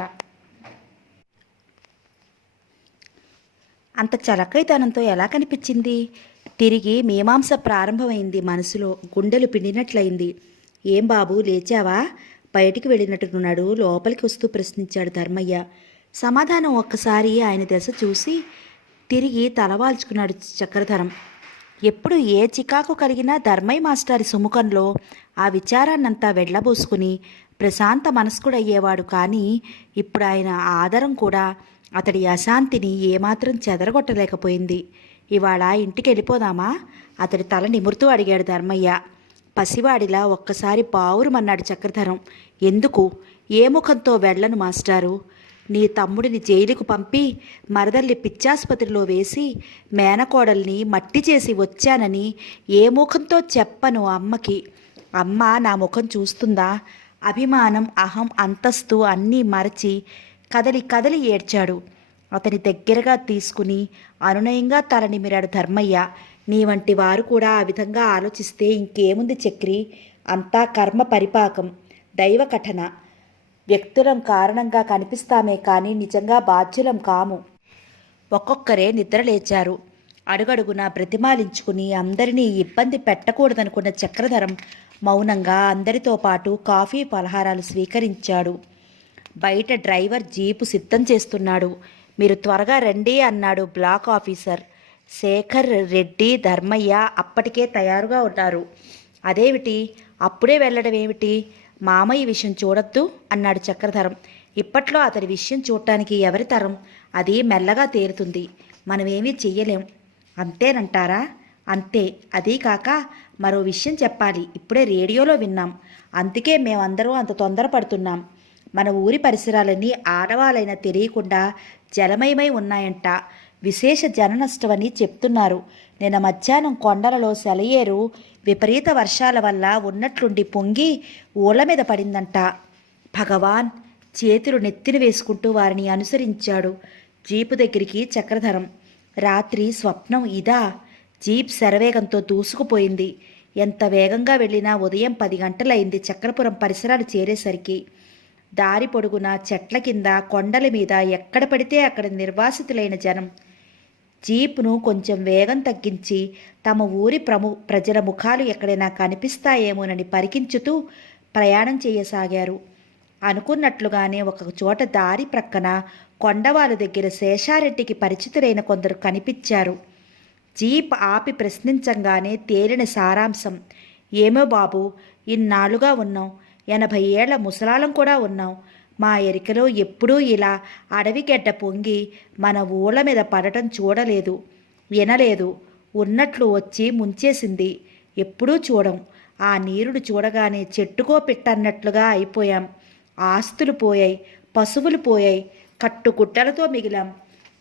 అంత చలకైతనంతో ఎలా కనిపించింది? తిరిగి మీమాంస ప్రారంభమైంది మనసులో. గుండెలు పిండినట్లయింది. ఏం బాబు, లేచావా? బయటికి వెళ్ళినట్టున్నాడు. లోపలికి వస్తూ ప్రశ్నించాడు ధర్మయ్య. సమాధానం ఒక్కసారి ఆయన దశ చూసి తిరిగి తలవాల్చుకున్నాడు చక్రధరం. ఎప్పుడు ఏ చికాకు కలిగినా ధర్మయ్య మాస్టారి సుముఖంలో ఆ విచారాన్నంతా వెళ్ళబోసుకుని ప్రశాంత మనస్కుడయ్యేవాడు. కానీ ఇప్పుడు ఆయన ఆదరం కూడా అతడి అశాంతిని ఏమాత్రం చెదరగొట్టలేకపోయింది. ఇవాళ ఇంటికి వెళ్ళిపోదామా? అతడి తల నిమురుతూ అడిగాడు ధర్మయ్య. పసివాడిలా ఒక్కసారి పావురుమన్నాడు చక్రధరం. ఎందుకు? ఏ ముఖంతో వెళ్ళను మాస్టారు? నీ తమ్ముడిని జైలుకు పంపి మరదల్ని పిచ్చాసుపత్రిలో వేసి మేనకోడల్ని మట్టి చేసి వచ్చానని ఏ ముఖంతో చెప్పను అమ్మకి? అమ్మ నా ముఖం చూస్తుందా? అభిమానం, అహం, అంతస్తు అన్నీ మరచి కదలి కదలి ఏడ్చాడు. అతని దగ్గరగా తీసుకుని అనునయంగా తల నిమిరాడు ధర్మయ్య. నీ వంటి వారు కూడా ఆ విధంగా ఆలోచిస్తే ఇంకేముంది చక్రి? అంతా కర్మ పరిపాకం, దైవ కఠన. వ్యక్తులం కారణంగా కనిపిస్తామే కానీ నిజంగా బాధ్యులం కాము. ఒక్కొక్కరే నిద్రలేచారు. అడుగడుగునా బ్రతిమాలించుకుని అందరినీ ఇబ్బంది పెట్టకూడదనుకున్న చక్రధరం మౌనంగా అందరితో పాటు కాఫీ, పలహారాలు స్వీకరించాడు. బయట డ్రైవర్ జీపు సిద్ధం చేస్తున్నాడు. మీరు త్వరగా రండి అన్నాడు బ్లాక్ ఆఫీసర్. శేఖర్, రెడ్డి, ధర్మయ్య అప్పటికే తయారుగా ఉన్నారు. అదేమిటి, అప్పుడే వెళ్ళడం ఏమిటి? మామయ్య విషయం చూడొద్దు అన్నాడు చక్రధరం. ఇప్పట్లో అతని విషయం చూడటానికి ఎవరి తరం? అది మెల్లగా తేరుతుంది. మనమేమీ చెయ్యలేం. అంతేనంటారా? అంతే. అదీ కాక మరో విషయం చెప్పాలి. ఇప్పుడే రేడియోలో విన్నాం. అందుకే మేమందరం అంత తొందరపడుతున్నాం. మన ఊరి పరిసరాలన్నీ ఆడవాళ్ళైనా తెలియకుండా జలమయమై ఉన్నాయంట. విశేష జన నష్టమని చెప్తున్నారు. నిన్న మధ్యాహ్నం కొండలలో సెలయేరు విపరీత వర్షాల వల్ల ఉన్నట్లుండి పొంగి ఊళ్ళ మీద పడిందంట. భగవాన్! చేతులు నెత్తిన వేసుకుంటూ వారిని అనుసరించాడు జీపు దగ్గరికి చక్రధరం. రాత్రి స్వప్నం ఇదా? జీప్ శరవేగంతో దూసుకుపోయింది. ఎంత వేగంగా వెళ్ళినా ఉదయం 10 గంటలైంది చక్రపురం పరిసరాలు చేరేసరికి. దారి పొడుగున చెట్ల కింద, కొండల మీద ఎక్కడ పడితే అక్కడ నిర్వాసితులైన జనం. జీపును కొంచెం వేగం తగ్గించి తమ ఊరి ప్రజల ముఖాలు ఎక్కడైనా కనిపిస్తాయేమోనని పరికించుతూ ప్రయాణం చేయసాగారు. అనుకున్నట్లుగానే ఒక చోట దారి ప్రక్కన కొండవాలు దగ్గర శేషారెడ్డికి పరిచితులైన కొందరు కనిపించారు. జీప్ ఆపి ప్రశ్నించంగానే తేలిన సారాంశం, ఏమో బాబు, ఇన్నాళ్ళుగా ఉన్నాం. 80 ఏళ్ల ముసలాలం కూడా ఉన్నాం. మా ఎరికలో ఎప్పుడూ ఇలా అడవిగడ్డ పొంగి మన ఊళ్ళ మీద పడటం చూడలేదు, వినలేదు. ఉన్నట్లు వచ్చి ముంచేసింది. ఎప్పుడూ చూడం. ఆ నీరుడు చూడగానే చెట్టుకో పిట్టన్నట్లుగా అయిపోయాం. ఆస్తులు పోయాయి, పశువులు పోయాయి, కట్టుకుట్టలతో మిగిలాం.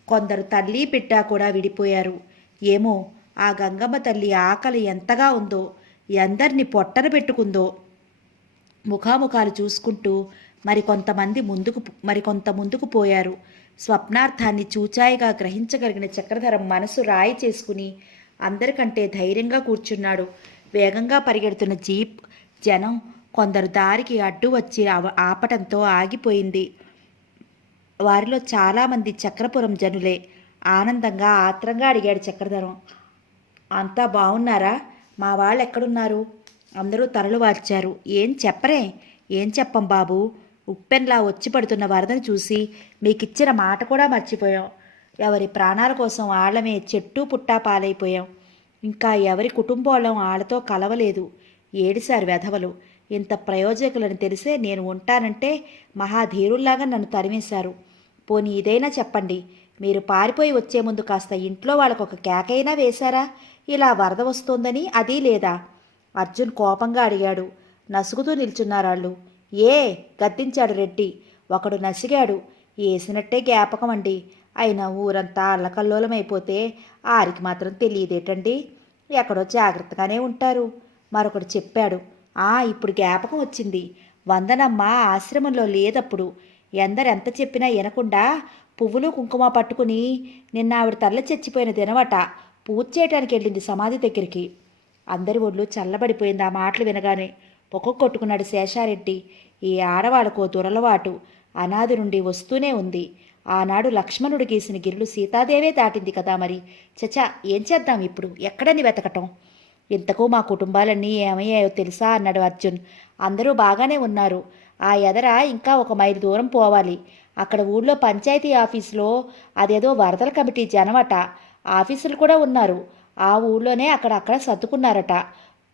కొందరు తల్లి బిడ్డ కూడా విడిపోయారు. ఏమో ఆ గంగమ్మ తల్లి ఆకలి ఎంతగా ఉందో, ఎందరిని పొట్టన పెట్టుకుందో. ముఖాముఖాలు చూసుకుంటూ మరికొంత ముందుకు పోయారు. స్వప్నార్థాన్ని చూచాయిగా గ్రహించగలిగిన చక్రధరం మనసు రాయి చేసుకుని అందరికంటే ధైర్యంగా కూర్చున్నాడు. వేగంగా పరిగెడుతున్న జీప్ జనం కొందరు దారికి అడ్డు వచ్చి ఆపటంతో ఆగిపోయింది. వారిలో చాలామంది చక్రపురం జనులే. ఆనందంగా ఆత్రంగా అడిగాడు చక్రధరం. అంతా బాగున్నారా? మా వాళ్ళు ఎక్కడున్నారు? అందరూ తలలు వార్చారు. ఏం చెప్పం బాబు. ఉప్పెన్లా వచ్చి పడుతున్న వరదను చూసి మీకిచ్చిన మాట కూడా మర్చిపోయాం. ఎవరి ప్రాణాల కోసం ఆళ్లమే చెట్టు పుట్టా పాలైపోయాం. ఇంకా ఎవరి కుటుంబాలం ఆళ్లతో కలవలేదు. ఏడిశారు వెధవలు. ఇంత ప్రయోజకులని తెలిసే నేను ఉంటానంటే మహాధీరుల్లాగా నన్ను తరిమేశారు. పోనీ ఇదైనా చెప్పండి, మీరు పారిపోయి వచ్చే ముందు కాస్త ఇంట్లో వాళ్ళకు ఒక కేకైనా వేశారా ఇలా వరద వస్తోందని? అదీ లేదా? అర్జున్ కోపంగా అడిగాడు. నసుగుతూ నిల్చున్నారాళ్ళు. గద్దించాడు రెడ్డి. ఒకడు నసిగాడు. వేసినట్టే జ్ఞాపకం అండి. అయినా ఊరంతా అల్లకల్లోలమైపోతే ఆరికి మాత్రం తెలియదేటండి. ఎక్కడో జాగ్రత్తగానే ఉంటారు. మరొకడు చెప్పాడు. ఇప్పుడు జ్ఞాపకం వచ్చింది. వందనమ్మ ఆశ్రమంలో లేదప్పుడు. ఎందరెంత చెప్పినా వినకుండా పువ్వులు కుంకుమ పట్టుకుని నిన్న ఆవిడ తల్ల చచ్చిపోయిన దినవట పూజ చేయటానికి వెళ్ళింది సమాధి దగ్గరికి. అందరి ఒళ్ళు చల్లబడిపోయింది ఆ మాటలు వినగానే. కొట్టుకున్నాడు శేషారెడ్డి. ఈ ఆడవాళ్ళకో దురలవాటు అనాది నుండి వస్తూనే ఉంది. ఆనాడు లక్ష్మణుడు గీసిన గిరులు సీతాదేవే దాటింది కదా మరి. చచా, ఏం చేద్దాం ఇప్పుడు? ఎక్కడని వెతకటం? ఇంతకు మా కుటుంబాలన్నీ ఏమయ్యాయో తెలుసా అన్నాడు అర్జున్. అందరూ బాగానే ఉన్నారు. ఆ ఎదర ఇంకా 1 మైలు దూరం పోవాలి. అక్కడ ఊళ్ళో పంచాయతీ ఆఫీసులో అదేదో వరదల కమిటీ జనమట. ఆఫీసులు కూడా ఉన్నారు. ఆ ఊళ్ళోనే అక్కడక్కడ సర్దుకున్నారట.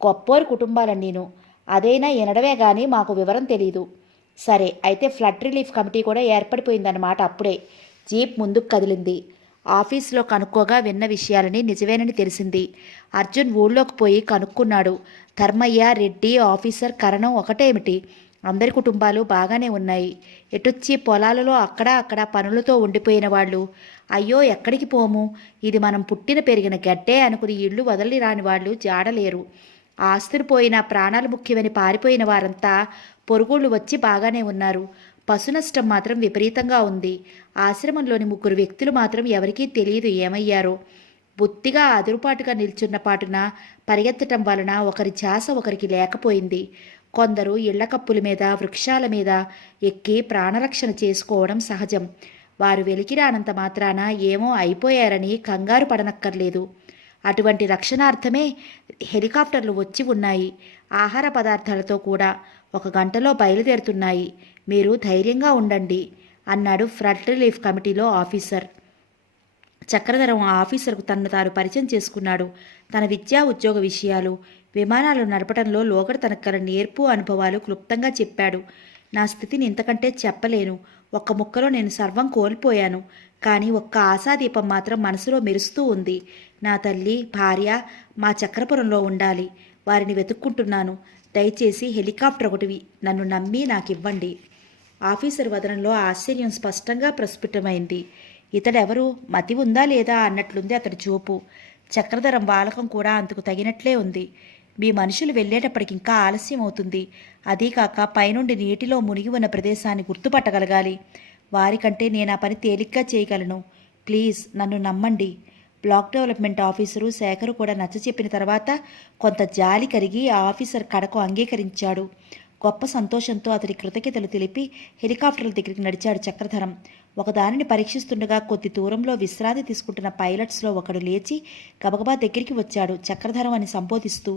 గొప్పోరి కుటుంబాలన్నీను. అదైనా వినడమే కానీ మాకు వివరం తెలీదు. సరే అయితే ఫ్లడ్ రిలీఫ్ కమిటీ కూడా ఏర్పడిపోయిందన్నమాట. అప్పుడే జీప్ ముందుకు కదిలింది. ఆఫీసులో కనుక్కోగా విన్న విషయాలని నిజమేనని తెలిసింది. అర్జున్ ఊళ్ళోకి పోయి కనుక్కున్నాడు. ధర్మయ్య, రెడ్డి, ఆఫీసర్, కరణం ఒకటేమిటి, అందరి కుటుంబాలు బాగానే ఉన్నాయి. ఎటొచ్చి పొలాలలో అక్కడ పనులతో ఉండిపోయిన వాళ్ళు. అయ్యో ఎక్కడికి పోము, ఇది మనం పుట్టిన పెరిగిన గడ్డే అనుకుని ఇళ్ళు వదలి రాని వాళ్ళు జాడలేరు. ఆస్తులు పోయినా ప్రాణాలు ముఖ్యమని పారిపోయిన వారంతా పొరుగుళ్ళు వచ్చి బాగానే ఉన్నారు. పశు నష్టం మాత్రం విపరీతంగా ఉంది. ఆశ్రమంలోని 3 వ్యక్తులు మాత్రం ఎవరికీ తెలియదు ఏమయ్యారో. బొత్తిగా అదురుపాటుగా నిల్చున్న పాటున పరిగెత్తటం వలన ఒకరి ధ్యాస ఒకరికి లేకపోయింది. కొందరు ఇళ్ల కప్పుల మీద, వృక్షాల మీద ఎక్కి ప్రాణరక్షణ చేసుకోవడం సహజం. వారు వెలికిరానంత మాత్రాన ఏమో అయిపోయారని కంగారు పడనక్కర్లేదు. అటువంటి రక్షణార్థమే హెలికాప్టర్లు వచ్చి ఉన్నాయి. ఆహార పదార్థాలతో కూడా 1 గంటలో బయలుదేరుతున్నాయి. మీరు ధైర్యంగా ఉండండి అన్నాడు ఫ్లడ్ రిలీఫ్ కమిటీలో ఆఫీసర్. చక్రధరం ఆ ఆఫీసర్కు తనను తాను పరిచయం చేసుకున్నాడు. తన విద్యా ఉద్యోగ విషయాలు, విమానాలు నడపడంలో లోగడ తనకు గల నేర్పు అనుభవాలు క్లుప్తంగా చెప్పాడు. నా స్థితిని ఇంతకంటే చెప్పలేను. ఒక్క ముక్కలో నేను సర్వం కోల్పోయాను. కానీ ఒక్క ఆశాదీపం మాత్రం మనసులో మెరుస్తూ ఉంది. నా తల్లి, భార్య మా చక్రపురంలో ఉండాలి. వారిని వెతుక్కుంటున్నాను. దయచేసి హెలికాప్టర్ ఒకటివి నన్ను నమ్మి నాకివ్వండి. ఆఫీసర్ వదనంలో ఆశ్చర్యం స్పష్టంగా ప్రస్ఫుటమైంది. ఇతడెవరు? మతి ఉందా లేదా అన్నట్లుంది అతడి చూపు. చక్రధరం వాలకం కూడా అందుకు తగినట్లే ఉంది. మీ మనుషులు వెళ్ళేటప్పటికి ఇంకా ఆలస్యం అవుతుంది. అదీకాక పైనుండి నీటిలో మునిగి ఉన్న ప్రదేశాన్ని గుర్తుపట్టగలగాలి. వారికంటే నేను ఆ పని తేలిగ్గా చేయగలను. ప్లీజ్ నన్ను నమ్మండి. బ్లాక్ డెవలప్మెంట్ ఆఫీసరు శేఖరు కూడా నచ్చచెప్పిన తర్వాత కొంత జాలి కరిగి ఆ ఆఫీసర్ కడకు అంగీకరించాడు. గొప్ప సంతోషంతో అతడి కృతజ్ఞతలు తెలిపి హెలికాప్టర్ల దగ్గరికి నడిచాడు చక్రధరం. ఒకదానిని పరీక్షిస్తుండగా కొద్ది దూరంలో విశ్రాంతి తీసుకుంటున్న పైలట్స్లో ఒకడు లేచి గబగబా దగ్గరికి వచ్చాడు చక్రధరం అని సంబోధిస్తూ.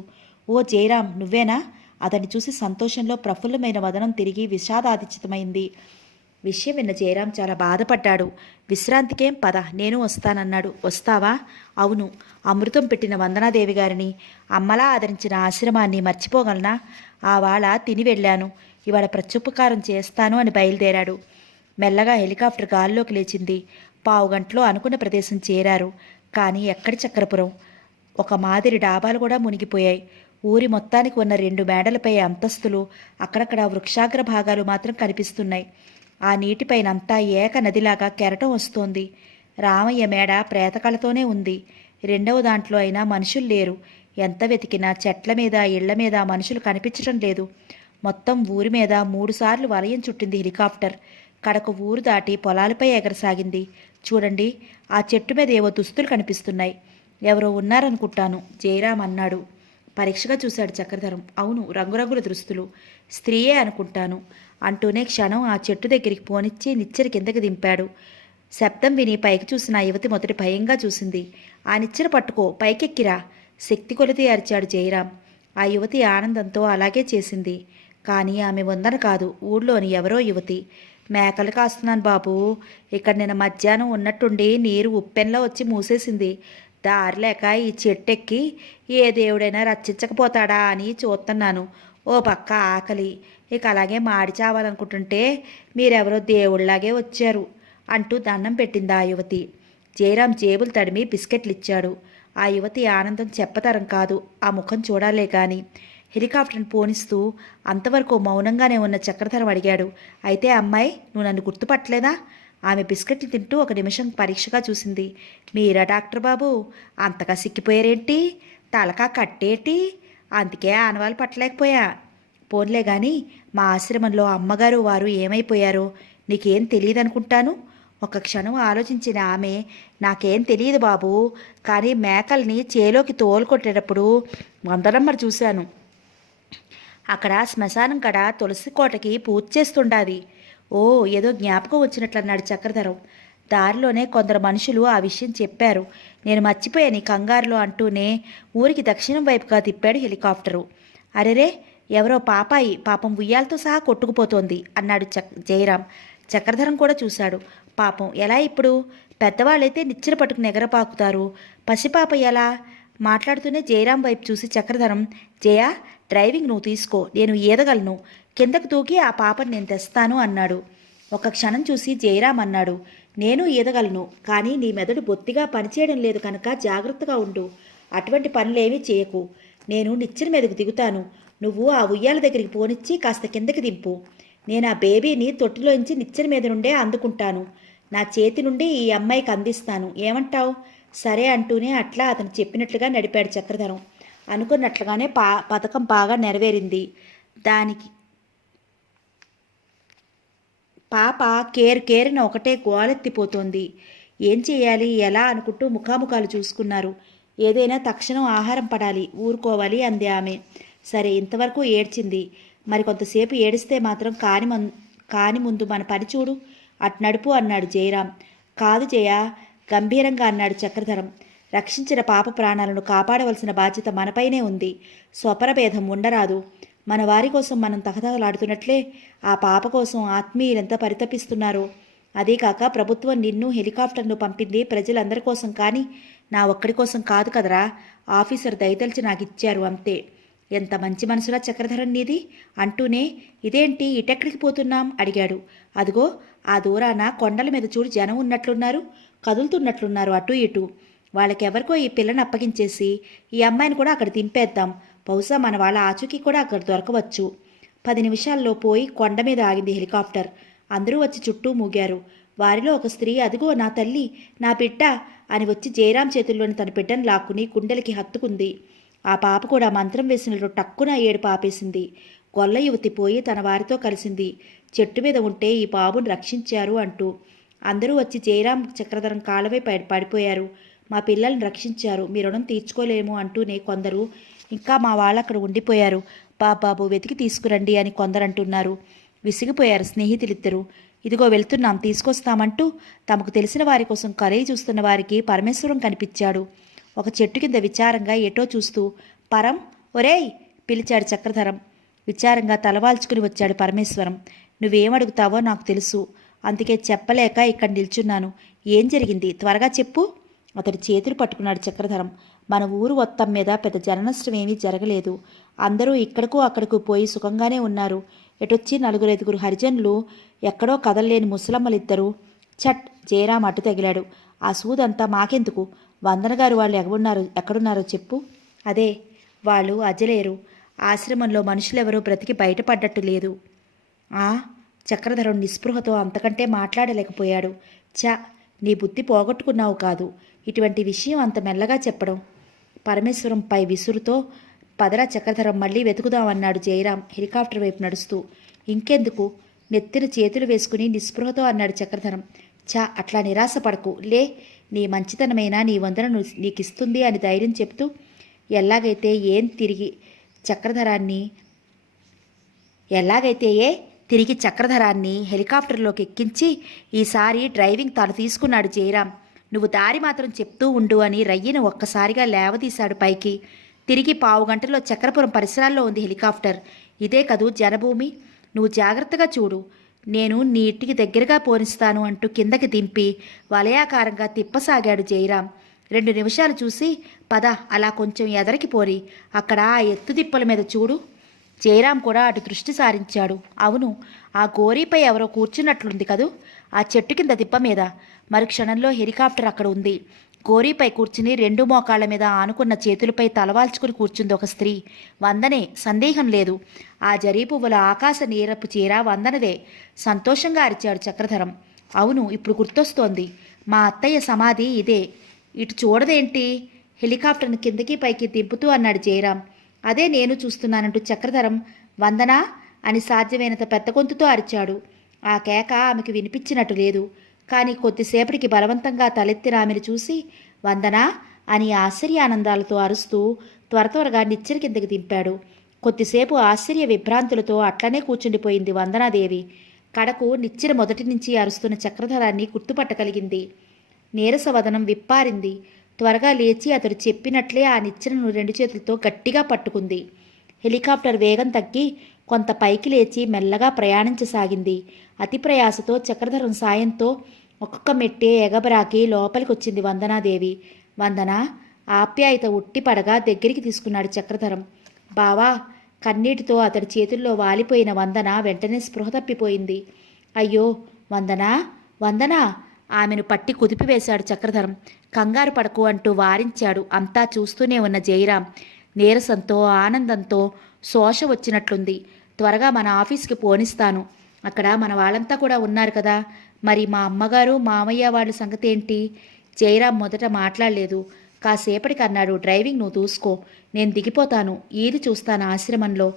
ఓ జయరాం, నువ్వేనా? అతన్ని చూసి సంతోషంలో ప్రఫుల్లమైన వదనం తిరిగి విషాదాధిచితమైంది. విషయం విన్న జయరాం చాలా బాధపడ్డాడు. విశ్రాంతికేం పద, నేను వస్తానన్నాడు. వస్తావా? అవును. అమృతం పెట్టిన వందనాదేవి గారిని, అమ్మలా ఆదరించిన ఆశ్రమాన్ని మర్చిపోగలనా? ఆ వాళ్ళ తిని వెళ్ళాను. ఇవాళ ప్రత్యుపకారం చేస్తాను అని బయలుదేరాడు. మెల్లగా హెలికాప్టర్ గాల్లోకి లేచింది. పావుగంటలో అనుకున్న ప్రదేశం చేరారు. కానీ ఎక్కడి చక్రపురం? ఒక మాదిరి డాబాలు కూడా మునిగిపోయాయి. ఊరి మొత్తానికి ఉన్న 2 మేడలపై అంతస్తులు, అక్కడక్కడ వృక్షాగ్ర భాగాలు మాత్రం కనిపిస్తున్నాయి. ఆ నీటిపైనంతా ఏక నదిలాగా కెరటం వస్తోంది. రామయ్య మేడ ప్రేతకళతోనే ఉంది. 2వ దాంట్లో అయినా మనుషులు లేరు. ఎంత వెతికినా చెట్ల మీద, ఇళ్ల మీద మనుషులు కనిపించడం లేదు. మొత్తం ఊరి మీద 3 సార్లు వలయం చుట్టింది హెలికాప్టర్. కడకు ఊరు దాటి పొలాలపై ఎగరసాగింది. చూడండి, ఆ చెట్టు మీద ఏవో దుస్తులు కనిపిస్తున్నాయి. ఎవరో ఉన్నారనుకుంటాను, జయరాం అన్నాడు. పరీక్షగా చూశాడు చక్రధరం. అవును, రంగురంగుల దుస్తులు. స్త్రీయే అనుకుంటాను అంటూనే క్షణం ఆ చెట్టు దగ్గరికి పోనిచ్చి నిచ్చెన కిందకి దింపాడు. శబ్దం విని పైకి చూసిన ఆ యువతి మొదటి భయంగా చూసింది. ఆ నిచ్చెన పట్టుకో, పైకెక్కిరా, శక్తి కొలితే అరిచాడు జయరాం. ఆ యువతి ఆనందంతో అలాగే చేసింది. కానీ ఆమె వందన కాదు, ఊళ్ళోని ఎవరో యువతి. మేకలు కాస్తున్నాను బాబు. ఇక్కడ నిన్న మధ్యాహ్నం ఉన్నట్టుండి నీరు ఉప్పెన్లా వచ్చి మూసేసింది. దారిలేక ఈ చెట్టెక్కి ఏ దేవుడైనా రక్షించకపోతాడా అని చూస్తున్నాను. ఓ పక్క ఆకలి, ఇక అలాగే మాడి చావాలనుకుంటుంటే మీరెవరో దేవుళ్లాగే వచ్చారు అంటూ దండం పెట్టింది ఆ యువతి. జయరాం జేబులు తడిమి బిస్కెట్లు ఇచ్చాడు. ఆ యువతి ఆనందం చెప్పతరం కాదు. ఆ ముఖం చూడాలే గాని. హెలికాప్టర్ని పోనిస్తూ అంతవరకు మౌనంగానే ఉన్న చక్రధరం అడిగాడు. అయితే అమ్మాయి, నువ్వు నన్ను గుర్తుపట్టలేదా? ఆమె బిస్కెట్లు తింటూ ఒక నిమిషం పరీక్షగా చూసింది. మీరా డాక్టర్ బాబు? అంతగా సిక్కిపోయారేంటి? తలకా కట్టేటి? అందుకే ఆనవాళ్ళు పట్టలేకపోయా. పోన్లే గాని, మా ఆశ్రమంలో అమ్మగారు వారు ఏమైపోయారో నీకేం తెలియదనుకుంటాను. ఒక క్షణం ఆలోచించిన ఆమె, నాకేం తెలియదు బాబు, కానీ మేకల్ని చేలోకి తోలుకొట్టేటప్పుడు వందనమ్మరు చూశాను. అక్కడ శ్మశానం కడ తులసి కోటకి పూజ చేస్తుండాది. ఓ, ఏదో జ్ఞాపకం వచ్చినట్లన్నాడు చక్రధరం. దారిలోనే కొందరు మనుషులు ఆ విషయం చెప్పారు. నేను మర్చిపోయాను ఈ కంగారులో అంటూనే ఊరికి దక్షిణం వైపుగా తిప్పాడు హెలికాప్టరు. అరెరే, ఎవరో పాపాయి పాపం ఉయ్యాలతో సహా కొట్టుకుపోతోంది అన్నాడు జయరాం. చక్రధరం కూడా చూశాడు. పాపం, ఎలా ఇప్పుడు? పెద్దవాళ్ళైతే నిచ్చెన పట్టుకుని ఎగరపాకుతారు. పసిపాప ఎలా? మాట్లాడుతూనే జయరాం వైపు చూసి చక్రధరం, జయ, డ్రైవింగ్ నువ్వు తీసుకో, నేను ఈదగలను. కిందకు దూకి ఆ పాపను నేను తెస్తాను అన్నాడు. ఒక క్షణం చూసి జయరాం అన్నాడు, నేను ఈదగలను, కానీ నీ మెదడు బొత్తిగా పనిచేయడం లేదు కనుక జాగ్రత్తగా ఉండు. అటువంటి పనులేమీ చేయకు. నేను నిచ్చెన మీదకు దిగుతాను. నువ్వు ఆ ఉయ్యాల దగ్గరికి పోనిచ్చి కాస్త కిందకి దింపు. నేను ఆ బేబీని తొట్టిలోంచి నిచ్చెన మీద నుండే అందుకుంటాను. నా చేతి నుండి ఈ అమ్మాయికి అందిస్తాను. ఏమంటావు? సరే అంటూనే అట్లా అతను చెప్పినట్లుగా నడిపాడు చక్రధరం. అనుకున్నట్లుగానే పథకం బాగా నెరవేరింది. దానికి పాప కేరున ఒకటే గోలెత్తిపోతోంది. ఏం చేయాలి, ఎలా అనుకుంటూ ముఖాముఖాలు చూసుకున్నారు. ఏదైనా తక్షణం ఆహారం పడాలి, ఊరుకోవాలి అంది ఆమె. సరే, ఇంతవరకు ఏడ్చింది. మరి కొంతసేపు ఏడిస్తే మాత్రం కాని ముందు మన పని చూడు, అటు నడుపు అన్నాడు జయరాం. కాదు జయ, గంభీరంగా అన్నాడు చక్రధరం. రక్షించిన పాప ప్రాణాలను కాపాడవలసిన బాధ్యత మనపైనే ఉంది. స్వపరభేదం ఉండరాదు. మన వారి కోసం మనం తహతహలాడుతున్నట్లే ఆ పాప కోసం ఆత్మీయులెంత పరితపిస్తున్నారో. అదే కాక ప్రభుత్వం నిన్ను హెలికాప్టర్ను పంపింది ప్రజలందరి కోసం కానీ నా ఒక్కడి కోసం కాదు కదరా. ఆఫీసర్ దయతలిచి నాకు ఇచ్చారు అంతే. ఎంత మంచి మనసులా చక్రధరం నీది అంటూనే ఇదేంటి ఇటెక్కడికి పోతున్నాం అడిగాడు. అదిగో ఆ దూరాన కొండల మీద చూడు జనం ఉన్నట్లున్నారు, కదులుతున్నట్లున్నారు అటు ఇటు. వాళ్ళకెవరికో ఈ పిల్లని అప్పగించేసి ఈ అమ్మాయిని కూడా అక్కడ దింపేద్దాం. బహుశా మన వాళ్ళ ఆచూకీ కూడా అక్కడ దొరకవచ్చు. 10 నిమిషాల్లో పోయి కొండ మీద ఆగింది హెలికాప్టర్. అందరూ వచ్చి చుట్టూ మూగారు. వారిలో ఒక స్త్రీ అదిగో నా తల్లి, నా బిడ్డ అని వచ్చి జయరాం చేతుల్లోని తన బిడ్డను లాక్కుని గుండెలకి హత్తుకుంది. ఆ పాప కూడా మంత్రం వేసినట్లు టక్కున ఏడుపు ఆపేసింది. గొల్ల యువతి పోయి తన వారితో కలిసింది. చెట్టు మీద ఉంటే ఈ బాబుని రక్షించారు అంటూ. అందరూ వచ్చి జయరాం చక్రధరం కాళ్ళపై పడిపోయారు. మా పిల్లల్ని రక్షించారు, మీ రుణం తీర్చుకోలేము అంటూనే కొందరు ఇంకా మా వాళ్ళు అక్కడ ఉండిపోయారు, బాబాబు వెతికి తీసుకురండి అని కొందరు అంటున్నారు. విసిగిపోయారు స్నేహితులిద్దరూ. ఇదిగో వెళ్తున్నాం తీసుకొస్తామంటూ తమకు తెలిసిన వారి కోసం కలయి చూస్తున్న వారికి పరమేశ్వరం కనిపించాడు. ఒక చెట్టు కింద విచారంగా ఎటో చూస్తూ పరం ఒరేయ్ పిలిచాడు చక్రధరం. విచారంగా తలవాల్చుకుని వచ్చాడు పరమేశ్వరం. నువ్వేమడుగుతావో నాకు తెలుసు, అందుకే చెప్పలేక ఇక్కడ నిల్చున్నాను. ఏం జరిగింది త్వరగా చెప్పు. అతడి చేతులు పట్టుకున్నాడు చక్రధరం. మన ఊరు మొత్తం మీద పెద్ద జననష్టం ఏమీ జరగలేదు. అందరూ ఇక్కడకు అక్కడకు పోయి సుఖంగానే ఉన్నారు. ఎటొచ్చి 4-5 హరిజనులు, ఎక్కడో కదలలేని ముసలమ్మలిద్దరూ. చట్ జయరాం అడ్డు తగిలాడు. ఆ సూదంతా మాకెందుకు? వందనగారు వాళ్ళు ఎక్కడున్నారో చెప్పు. అదే వాళ్ళు అజలేరు. ఆశ్రమంలో మనుషులెవరూ బ్రతికి బయటపడ్డట్టు లేదు. ఆ చక్రధరం నిస్పృహతో అంతకంటే మాట్లాడలేకపోయాడు. నీ బుద్ధి పోగొట్టుకున్నావు కాదు ఇటువంటి విషయం అంత మెల్లగా చెప్పడం. పరమేశ్వరంపై విసురుతో పదరా చక్రధరం మళ్ళీ వెతుకుదామన్నాడు జయరాం హెలికాప్టర్ వైపు నడుస్తూ. ఇంకెందుకు నెత్తిన చేతులు వేసుకుని నిస్పృహతో అన్నాడు చక్రధరం. అట్లా నిరాశపడకు లే, నీ మంచితనమైనా నీ వందన నీకిస్తుంది అని ధైర్యం చెప్తూ ఎలాగైతే తిరిగి చక్రధరాన్ని హెలికాప్టర్లోకి ఎక్కించి ఈసారి డ్రైవింగ్ తాను తీసుకున్నాడు జయరాం. నువ్వు దారి మాత్రం చెప్తూ ఉండు అని రయ్యను ఒక్కసారిగా లేవదీశాడు పైకి. తిరిగి 15 గంటల్లో చక్రపురం పరిసరాల్లో ఉంది హెలికాప్టర్. ఇదే కదూ జనభూమి. నువ్వు జాగ్రత్తగా చూడు, నేను నీ ఇంటికి దగ్గరగా పోనిస్తాను అంటూ కిందకి దింపి వలయాకారంగా తిప్పసాగాడు జయరాం. 2 నిమిషాలు చూసి పద అలా కొంచెం ఎదరికి పోరి, అక్కడ ఆ ఎత్తు దిప్పల మీద చూడు. జయరాం కూడా అటు దృష్టి సారించాడు. అవును, ఆ గోరీపై ఎవరో కూర్చున్నట్లుంది కదూ ఆ చెట్టు కింద దిప్ప మీద. మరుక్షణంలో హెలికాప్టర్ అక్కడ ఉంది. గోరీపై కూర్చుని 2 మోకాళ్ల మీద ఆనుకున్న చేతులపై తలవాల్చుకుని కూర్చుంది ఒక స్త్రీ. వందనే, సందేహం లేదు. ఆ జరీ పువ్వుల ఆకాశ నీరపు చీర వందనదే. సంతోషంగా అరిచాడు చక్రధరం. అవును, ఇప్పుడు గుర్తొస్తోంది. మా అత్తయ్య సమాధి ఇదే. ఇటు చూడదేంటి? హెలికాప్టర్ను కిందకి పైకి దింపుతూ అన్నాడు జయరాం. అదే నేను చూస్తున్నానంటూ చక్రధరం వందనా అని సాధ్యమైనంత పెద్ద గొంతుతో అరిచాడు. ఆ కేక ఆమెకు వినిపించినట్టు లేదు. కానీ కొద్దిసేపటికి బలవంతంగా తలెత్తిన ఆమెను చూసి వందనా అని ఆశ్చర్యానందాలతో అరుస్తూ త్వరగా నిచ్చెన కిందకి దింపాడు. కొద్దిసేపు ఆశ్చర్య విభ్రాంతులతో అట్లనే కూర్చుండిపోయింది వందనాదేవి. కడకు నిచ్చెన మొదటి నుంచి అరుస్తున్న చక్రధరాన్ని గుర్తుపట్టగలిగింది. నీరసవదనం విప్పారింది. త్వరగా లేచి అతడు చెప్పినట్లే ఆ నిచ్చెనను 2 చేతులతో గట్టిగా పట్టుకుంది. హెలికాప్టర్ వేగం తగ్గి కొంత పైకి లేచి మెల్లగా ప్రయాణించసాగింది. అతి ప్రయాసతో చక్రధరం సాయంతో ఒక్కొక్క మెట్టే ఎగబరాకి లోపలికొచ్చింది వందనాదేవి. వందన ఆప్యాయత ఉట్టిపడగా దగ్గరికి తీసుకున్నాడు చక్రధరం. బావా కన్నీటితో అతడి చేతుల్లో వాలిపోయిన వందన వెంటనే స్పృహ తప్పిపోయింది. అయ్యో వందనా, వందనా ఆమెను పట్టి కుదిపివేశాడు చక్రధరం. కంగారు పడకు అంటూ వారించాడు. అంతా చూస్తూనే ఉన్న జయరాం నీరసంతో ఆనందంతో శోష వచ్చినట్లుంది. త్వరగా మన ఆఫీస్కి పోనిస్తాను, అక్కడ మన వాళ్ళంతా కూడా ఉన్నారు కదా. మరి మా అమ్మగారు మామయ్య వాళ్ళ సంగతి ఏంటి? జయరాం మొదట మాట్లాడలేదు. కాసేపటికి అన్నాడు, డ్రైవింగ్ నువ్వు చూసుకో, నేను దిగిపోతాను, ఈది చూస్తాను ఆశ్రమంలో.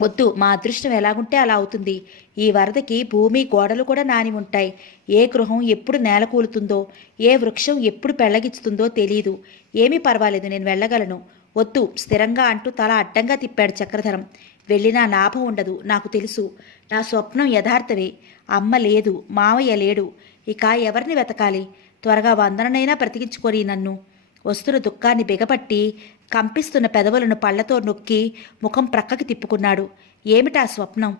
వద్దు, మా అదృష్టం ఎలాగుంటే అలా అవుతుంది. ఈ వరదకి భూమి గోడలు కూడా నాని ఉంటాయి. ఏ గృహం ఎప్పుడు నేల కూలుతుందో, ఏ వృక్షం ఎప్పుడు పెళ్లగిచ్చుతుందో తెలీదు. ఏమీ పర్వాలేదు, నేను వెళ్ళగలను. వద్దు స్థిరంగా అంటూ తల అడ్డంగా తిప్పాడు చక్రధరం. వెళ్ళినా లాభం ఉండదు, నాకు తెలుసు. నా స్వప్నం యథార్థమే. అమ్మ లేదు, మావయ్య లేడు, ఇక ఎవరిని వెతకాలి? త్వరగా వందననైనా బ్రతికించుకొని నన్ను. వస్తున్న దుఃఖాన్ని బిగపట్టి కంపిస్తున్న పెదవులను పళ్లతో నొక్కి ముఖం ప్రక్కకి తిప్పుకున్నాడు. ఏమిటా స్వప్నం?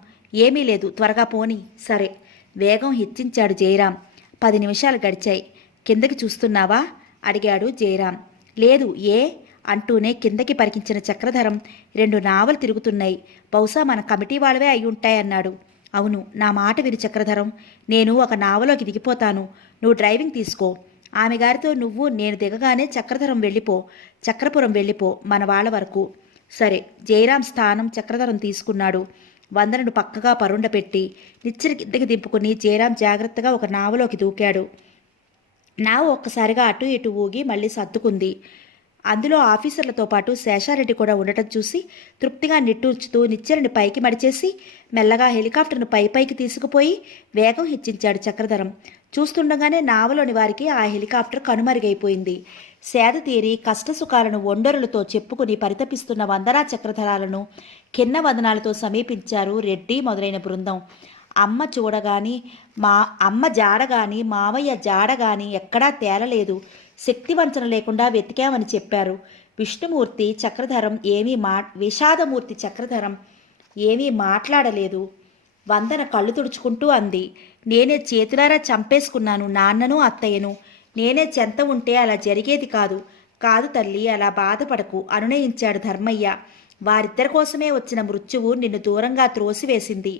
ఏమీ లేదు, త్వరగా పోని. సరే, వేగం హెచ్చించాడు జయరాం. 10 నిమిషాలు గడిచాయి. కిందకి చూస్తున్నావా అడిగాడు జయరాం. లేదు, ఏ అంటూనే కిందకి పరికించిన చక్రధరం 2 నావలు తిరుగుతున్నాయి. బహుశా మన కమిటీ వాళ్ళవే అయి ఉంటాయన్నాడు. అవును, నా మాట విని చక్రధరం, నేను ఒక నావలోకి దిగిపోతాను, నువ్వు డ్రైవింగ్ తీసుకో. ఆమె గారితో నువ్వు నేను దిగగానే చక్రపురం వెళ్ళిపో మన వాళ్ళ వరకు. సరే. జయరాం స్థానం చక్రధరం తీసుకున్నాడు. వందనను పక్కగా పరుండపెట్టి నిచ్చెన కిందకి దింపుకుని జయరాం జాగ్రత్తగా ఒక నావలోకి దూకాడు. నావ ఒక్కసారిగా అటు ఇటు ఊగి మళ్ళీ సర్దుకుంది. అందులో ఆఫీసర్లతో పాటు శేషారెడ్డి కూడా ఉండటం చూసి తృప్తిగా నిట్టూర్చుతూ నిచ్చెనని పైకి మడిచేసి మెల్లగా హెలికాప్టర్ను పైకి తీసుకుపోయి వేగం హెచ్చించాడు చక్రధరం. చూస్తుండగానే నావలోని వారికి ఆ హెలికాప్టర్ కనుమరుగైపోయింది. సేద తీరి కష్టసుఖాలను ఒండరులతో చెప్పుకుని పరితపిస్తున్న వందనా చక్రధరాలను కిన్న వదనాలతో సమీపించారు రెడ్డి మొదలైన బృందం. అమ్మ జాడగాని మావయ్య జాడగాని ఎక్కడా తేలలేదు. శక్తివంచన లేకుండా వెతికామని చెప్పారు. విష్ణుమూర్తి చక్రధరం విషాదమూర్తి చక్రధరం ఏమీ మాట్లాడలేదు. వందన కళ్ళు తుడుచుకుంటూ అంది, నేనే చేతులారా చంపేసుకున్నాను నాన్నను అత్తయ్యను. నేనే చెంత ఉంటే అలా జరిగేది కాదు. కాదు తల్లి, అలా బాధపడకు అనునయించాడు ధర్మయ్య. వారిద్దరి కోసమే వచ్చిన మృత్యువు నిన్ను దూరంగా త్రోసివేసింది.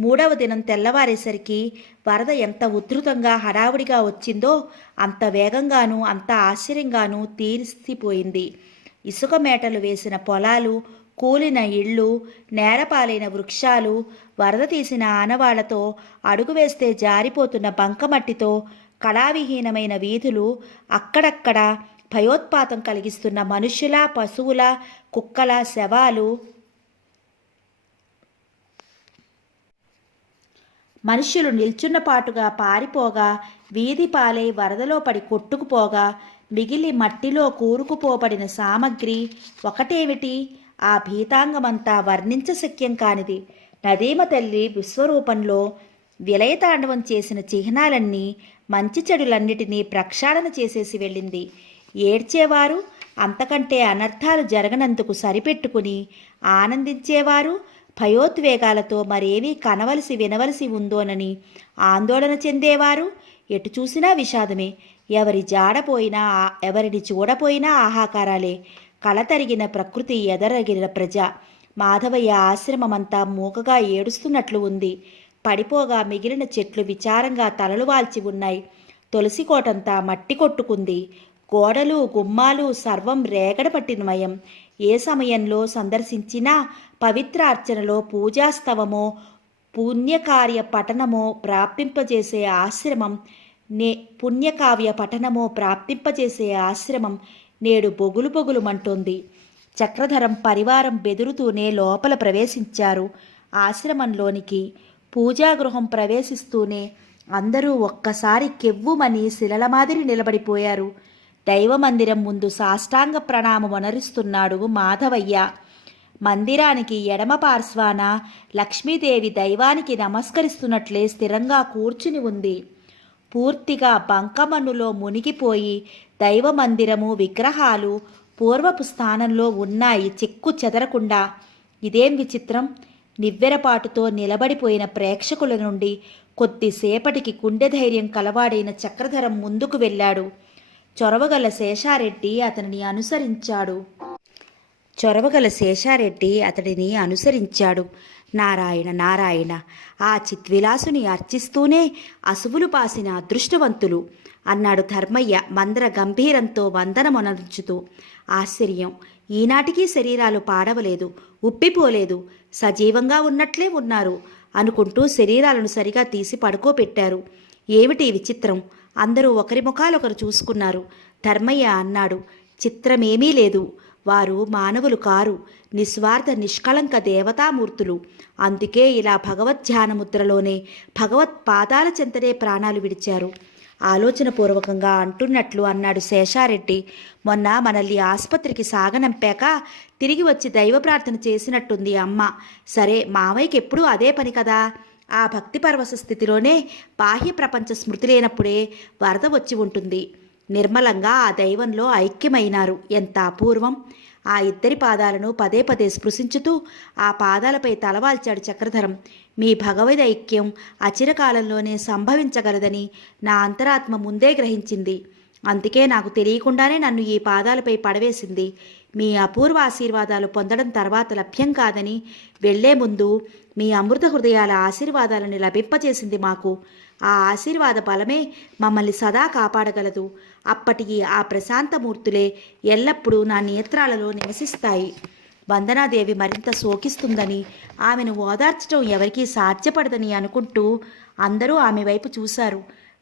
మూడవ దినం తెల్లవారేసరికి వరద ఎంత ఉధృతంగా హడావుడిగా వచ్చిందో అంత వేగంగానూ అంత ఆశ్చర్యంగానూ తీరిసిపోయింది. ఇసుక మేటలు వేసిన పొలాలు, కూలిన ఇళ్ళు, నేలపాలైన వృక్షాలు, వరద తీసిన ఆనవాళ్లతో, అడుగు వేస్తే జారిపోతున్న బంకమట్టితో కళావిహీనమైన వీధులు, అక్కడక్కడ భయోత్పాతం కలిగిస్తున్న మనుష్యుల, పశువుల, కుక్కల శవాలు, మనుష్యులు నిల్చున్నపాటుగా పారిపోగా, వీధి పాలై వరదలో పడి కొట్టుకుపోగా, మిగిలి మట్టిలో కూరుకుపోబడిన సామగ్రి ఒకటేమిటి, ఆ భీతాంగమంతా వర్ణించశక్యం కానిది. నదీమ తల్లి విశ్వరూపంలో విలయతాండవం చేసిన చిహ్నాలన్నీ, మంచి చెడులన్నిటినీ ప్రక్షాళన చేసేసి వెళ్ళింది. ఏడ్చేవారు, అంతకంటే అనర్థాలు జరగనందుకు సరిపెట్టుకుని ఆనందించేవారు, భయోద్వేగాలతో మరేమీ కనవలసి వినవలసి ఉందోనని ఆందోళన చెందేవారు, ఎటు చూసినా విషాదమే. ఎవరి జాడపోయినా ఎవరిని చూడపోయినా ఆహాకారాలే. కళతరిగిన ప్రకృతి, ఎదరగిన ప్రజ. మాధవయ్య ఆశ్రమమంతా మూకగా ఏడుస్తున్నట్లు ఉంది. పడిపోగా మిగిలిన చెట్లు విచారంగా తలలు వాల్చి ఉన్నాయి. తులసికోటంతా మట్టి కొట్టుకుంది. గోడలు, గుమ్మాలు సర్వం రేగడ పట్టినమయం. ఏ సమయంలో సందర్శించినా పవిత్ర అర్చనలో, పూజాస్తవమో, పుణ్యకార్య పఠనమో ప్రాప్తింపజేసే ఆశ్రమం నేడు బొగులు బొగులుమంటోంది. చక్రధరం పరివారం బెదురుతూనే లోపల ప్రవేశించారు ఆశ్రమంలోనికి. పూజాగృహం ప్రవేశిస్తూనే అందరూ ఒక్కసారి కెవ్వుమని శిలల మాదిరి నిలబడిపోయారు. దైవమందిరం ముందు సాష్టాంగ ప్రణామమొనరిస్తున్నాడు మాధవయ్య. మందిరానికి ఎడమ పార్శ్వాన లక్ష్మీదేవి దైవానికి నమస్కరిస్తున్నట్లే స్థిరంగా కూర్చుని ఉంది. పూర్తిగా బంకమన్నులో మునిగిపోయి దైవమందిరము, విగ్రహాలు పూర్వపు స్థానంలో ఉన్నాయి, చెక్కు చెదరకుండా. ఇదేం విచిత్రం! నివ్వెరపాటుతో నిలబడిపోయిన ప్రేక్షకుల నుండి కొద్దిసేపటికి గుండె ధైర్యం కలవాడైన చక్రధరం ముందుకు వెళ్ళాడు. చొరవగల శేషారెడ్డి అతడిని అనుసరించాడు. నారాయణ నారాయణ, ఆ చిద్విలాసుని అర్చిస్తూనే అసువులు పాసిన అదృష్టవంతులు అన్నాడు ధర్మయ్య మంద్ర గంభీరంతో వందనమొనర్చుతూ. ఆశ్చర్యం, ఈనాటికి శరీరాలు పాడవలేదు, ఉప్పిపోలేదు, సజీవంగా ఉన్నట్లే ఉన్నారు అనుకుంటూ శరీరాలను సరిగా తీసి పడుకోబెట్టారు. ఏమిటి విచిత్రం? అందరూ ఒకరి ముఖాలొకరు చూసుకున్నారు. ధర్మయ్య అన్నాడు, చిత్రమేమీ లేదు. వారు మానవులు కారు, నిస్వార్థ నిష్కళంక దేవతామూర్తులు. అందుకే ఇలా భగవద్ధ్యానముద్రలోనే భగవత్ పాదాల చెంతనే ప్రాణాలు విడిచారు. ఆలోచనపూర్వకంగా అంటున్నట్లు అన్నాడు శేషారెడ్డి. మొన్న మనల్ని ఆసుపత్రికి సాగనంపాక తిరిగి వచ్చి దైవ ప్రార్థన చేసినట్టుంది అమ్మ. సరే, మావయ్యకి ఎప్పుడూ అదే పని కదా. ఆ భక్తి పరవశ స్థితిలోనే బాహ్య ప్రపంచ స్మృతి లేనప్పుడే వరద వచ్చి ఉంటుంది. నిర్మలంగా ఆ దైవంలో ఐక్యమైనారు. ఎంత అపూర్వం! ఆ ఇద్దరి పాదాలను పదే పదే స్పృశించుతూ ఆ పాదాలపై తలవాల్చాడు చక్రధరం. మీ భగవద్ ఐక్యం అచిరకాలంలోనే సంభవించగలదని నా అంతరాత్మ ముందే గ్రహించింది. అందుకే నాకు తెలియకుండానే నన్ను ఈ పాదాలపై పడవేసింది. మీ అపూర్వ ఆశీర్వాదాలు పొందడం తర్వాత లభ్యం కాదని వెళ్లే ముందు మీ అమృత హృదయాల ఆశీర్వాదాలను లభింపచేసింది మాకు. ఆ ఆశీర్వాద బలమే మమ్మల్ని సదా కాపాడగలదు. అప్పటికి ఆ ప్రశాంతమూర్తులే ఎల్లప్పుడూ నా నేత్రాలలో నివసిస్తాయి. వందనాదేవి మరింత శోకిస్తుందని, ఆమెను ఓదార్చడం ఎవరికీ సాధ్యపడదని అనుకుంటూ అందరూ ఆమె వైపు చూశారు.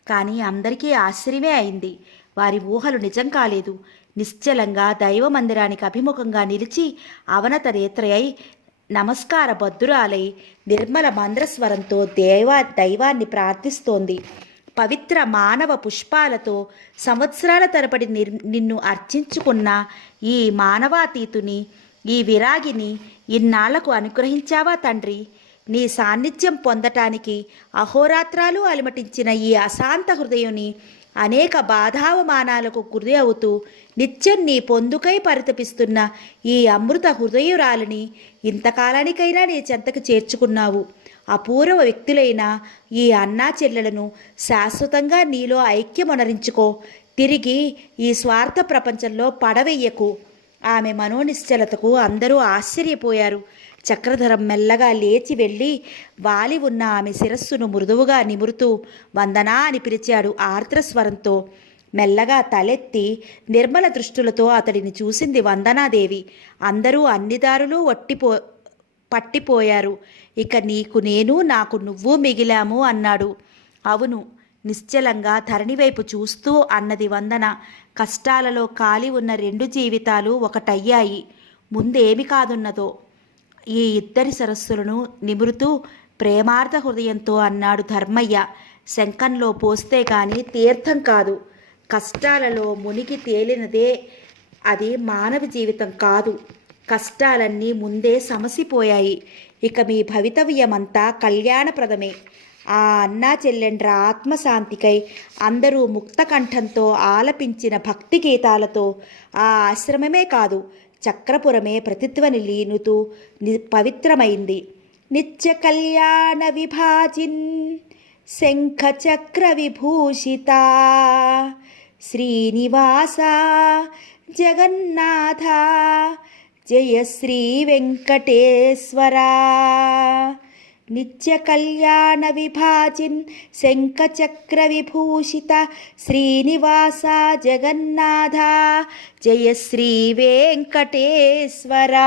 కానీ అందరికీ ఆశ్చర్యమే అయింది. వారి ఊహలు నిజం కాలేదు. నిశ్చలంగా దైవ మందిరానికి అభిముఖంగా నిలిచి అవనత నేత్రయై నమస్కార బద్దురాలై నిర్మల మంద్రస్వరంతో దైవాన్ని ప్రార్థిస్తోంది. పవిత్ర మానవ పుష్పాలతో సంవత్సరాల తరబడి నిన్ను అర్చించుకున్న ఈ మానవాతీతుని, ఈ విరాగిని ఇన్నాళ్లకు అనుగ్రహించావా తండ్రి. నీ సాన్నిధ్యం పొందటానికి అహోరాత్రాలు అలమటించిన ఈ అశాంత హృదయుని అనేక బాధావమానాలకు గురి అవుతూ నిత్యం నీ పొందుకై పరితపిస్తున్న ఈ అమృత హృదయురాలిని ఇంతకాలానికైనా నీ చెంతకు చేర్చుకున్నావు. అపూర్వ వ్యక్తులైన ఈ అన్నా చెల్లెలను శాశ్వతంగా నీలో ఐక్యమొనరించుకో. తిరిగి ఈ స్వార్థ ప్రపంచంలో పడవెయ్యకు. ఆమె మనోనిశ్చలతకు అందరూ ఆశ్చర్యపోయారు. చక్రధరం మెల్లగా లేచి వెళ్ళి వాలి ఉన్న ఆమె శిరస్సును మృదువుగా నిమురుతూ వందనా అని పిలిచాడు ఆర్ద్రస్వరంతో. మెల్లగా తలెత్తి నిర్మల దృష్టులతో అతడిని చూసింది వందనాదేవి. అందరూ అన్ని దారులు పట్టిపోయారు. ఇక నీకు నేను, నాకు నువ్వు మిగిలాము అన్నాడు. అవును, నిశ్చలంగా ధరణి వైపు చూస్తూ అన్నది వందన. కష్టాలలో కాలి ఉన్న రెండు జీవితాలు ఒకటయ్యాయి. ముందేమి కాదున్నదో. ఈ ఇద్దరి సరస్సులను నిమురుతూ ప్రేమార్థ హృదయంతో అన్నాడు ధర్మయ్య. శంఖంలో పోస్తే గాని తీర్థం కాదు. కష్టాలలో మునిగి తేలినదే అది మానవ జీవితం కాదు. కష్టాలన్నీ ముందే సమసిపోయాయి. ఇక మీ భవితవ్యమంతా కళ్యాణప్రదమే. ఆ అన్నా చెల్లెండ్ర ఆత్మశాంతికై అందరూ ముక్తకంఠంతో ఆలపించిన భక్తి గీతాలతో ఆ ఆశ్రమమే కాదు, చక్రపురమే ప్రతిధ్వని లీనుతూ పవిత్రమైంది. నిత్య కళ్యాణ విభాజిన్ శంఖ చక్ర విభూషిత శ్రీనివాస జగన్నాథ జయ శ్రీ వెంకటేశ్వరా. నిత్య కళ్యాణ విభాజిన్ శంఖ చక్ర విభూషిత శ్రీనివాస జగన్నాథ జయ శ్రీ వెంకటేశ్వరా.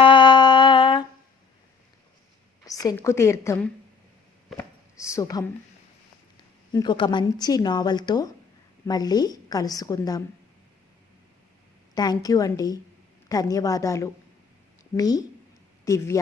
శంకుతీర్థం శుభం. ఇంకొక మంచి నావల్తో మళ్ళీ కలుసుకుందాం. థ్యాంక్ యూ అండి. ధన్యవాదాలు. మీ దివ్య.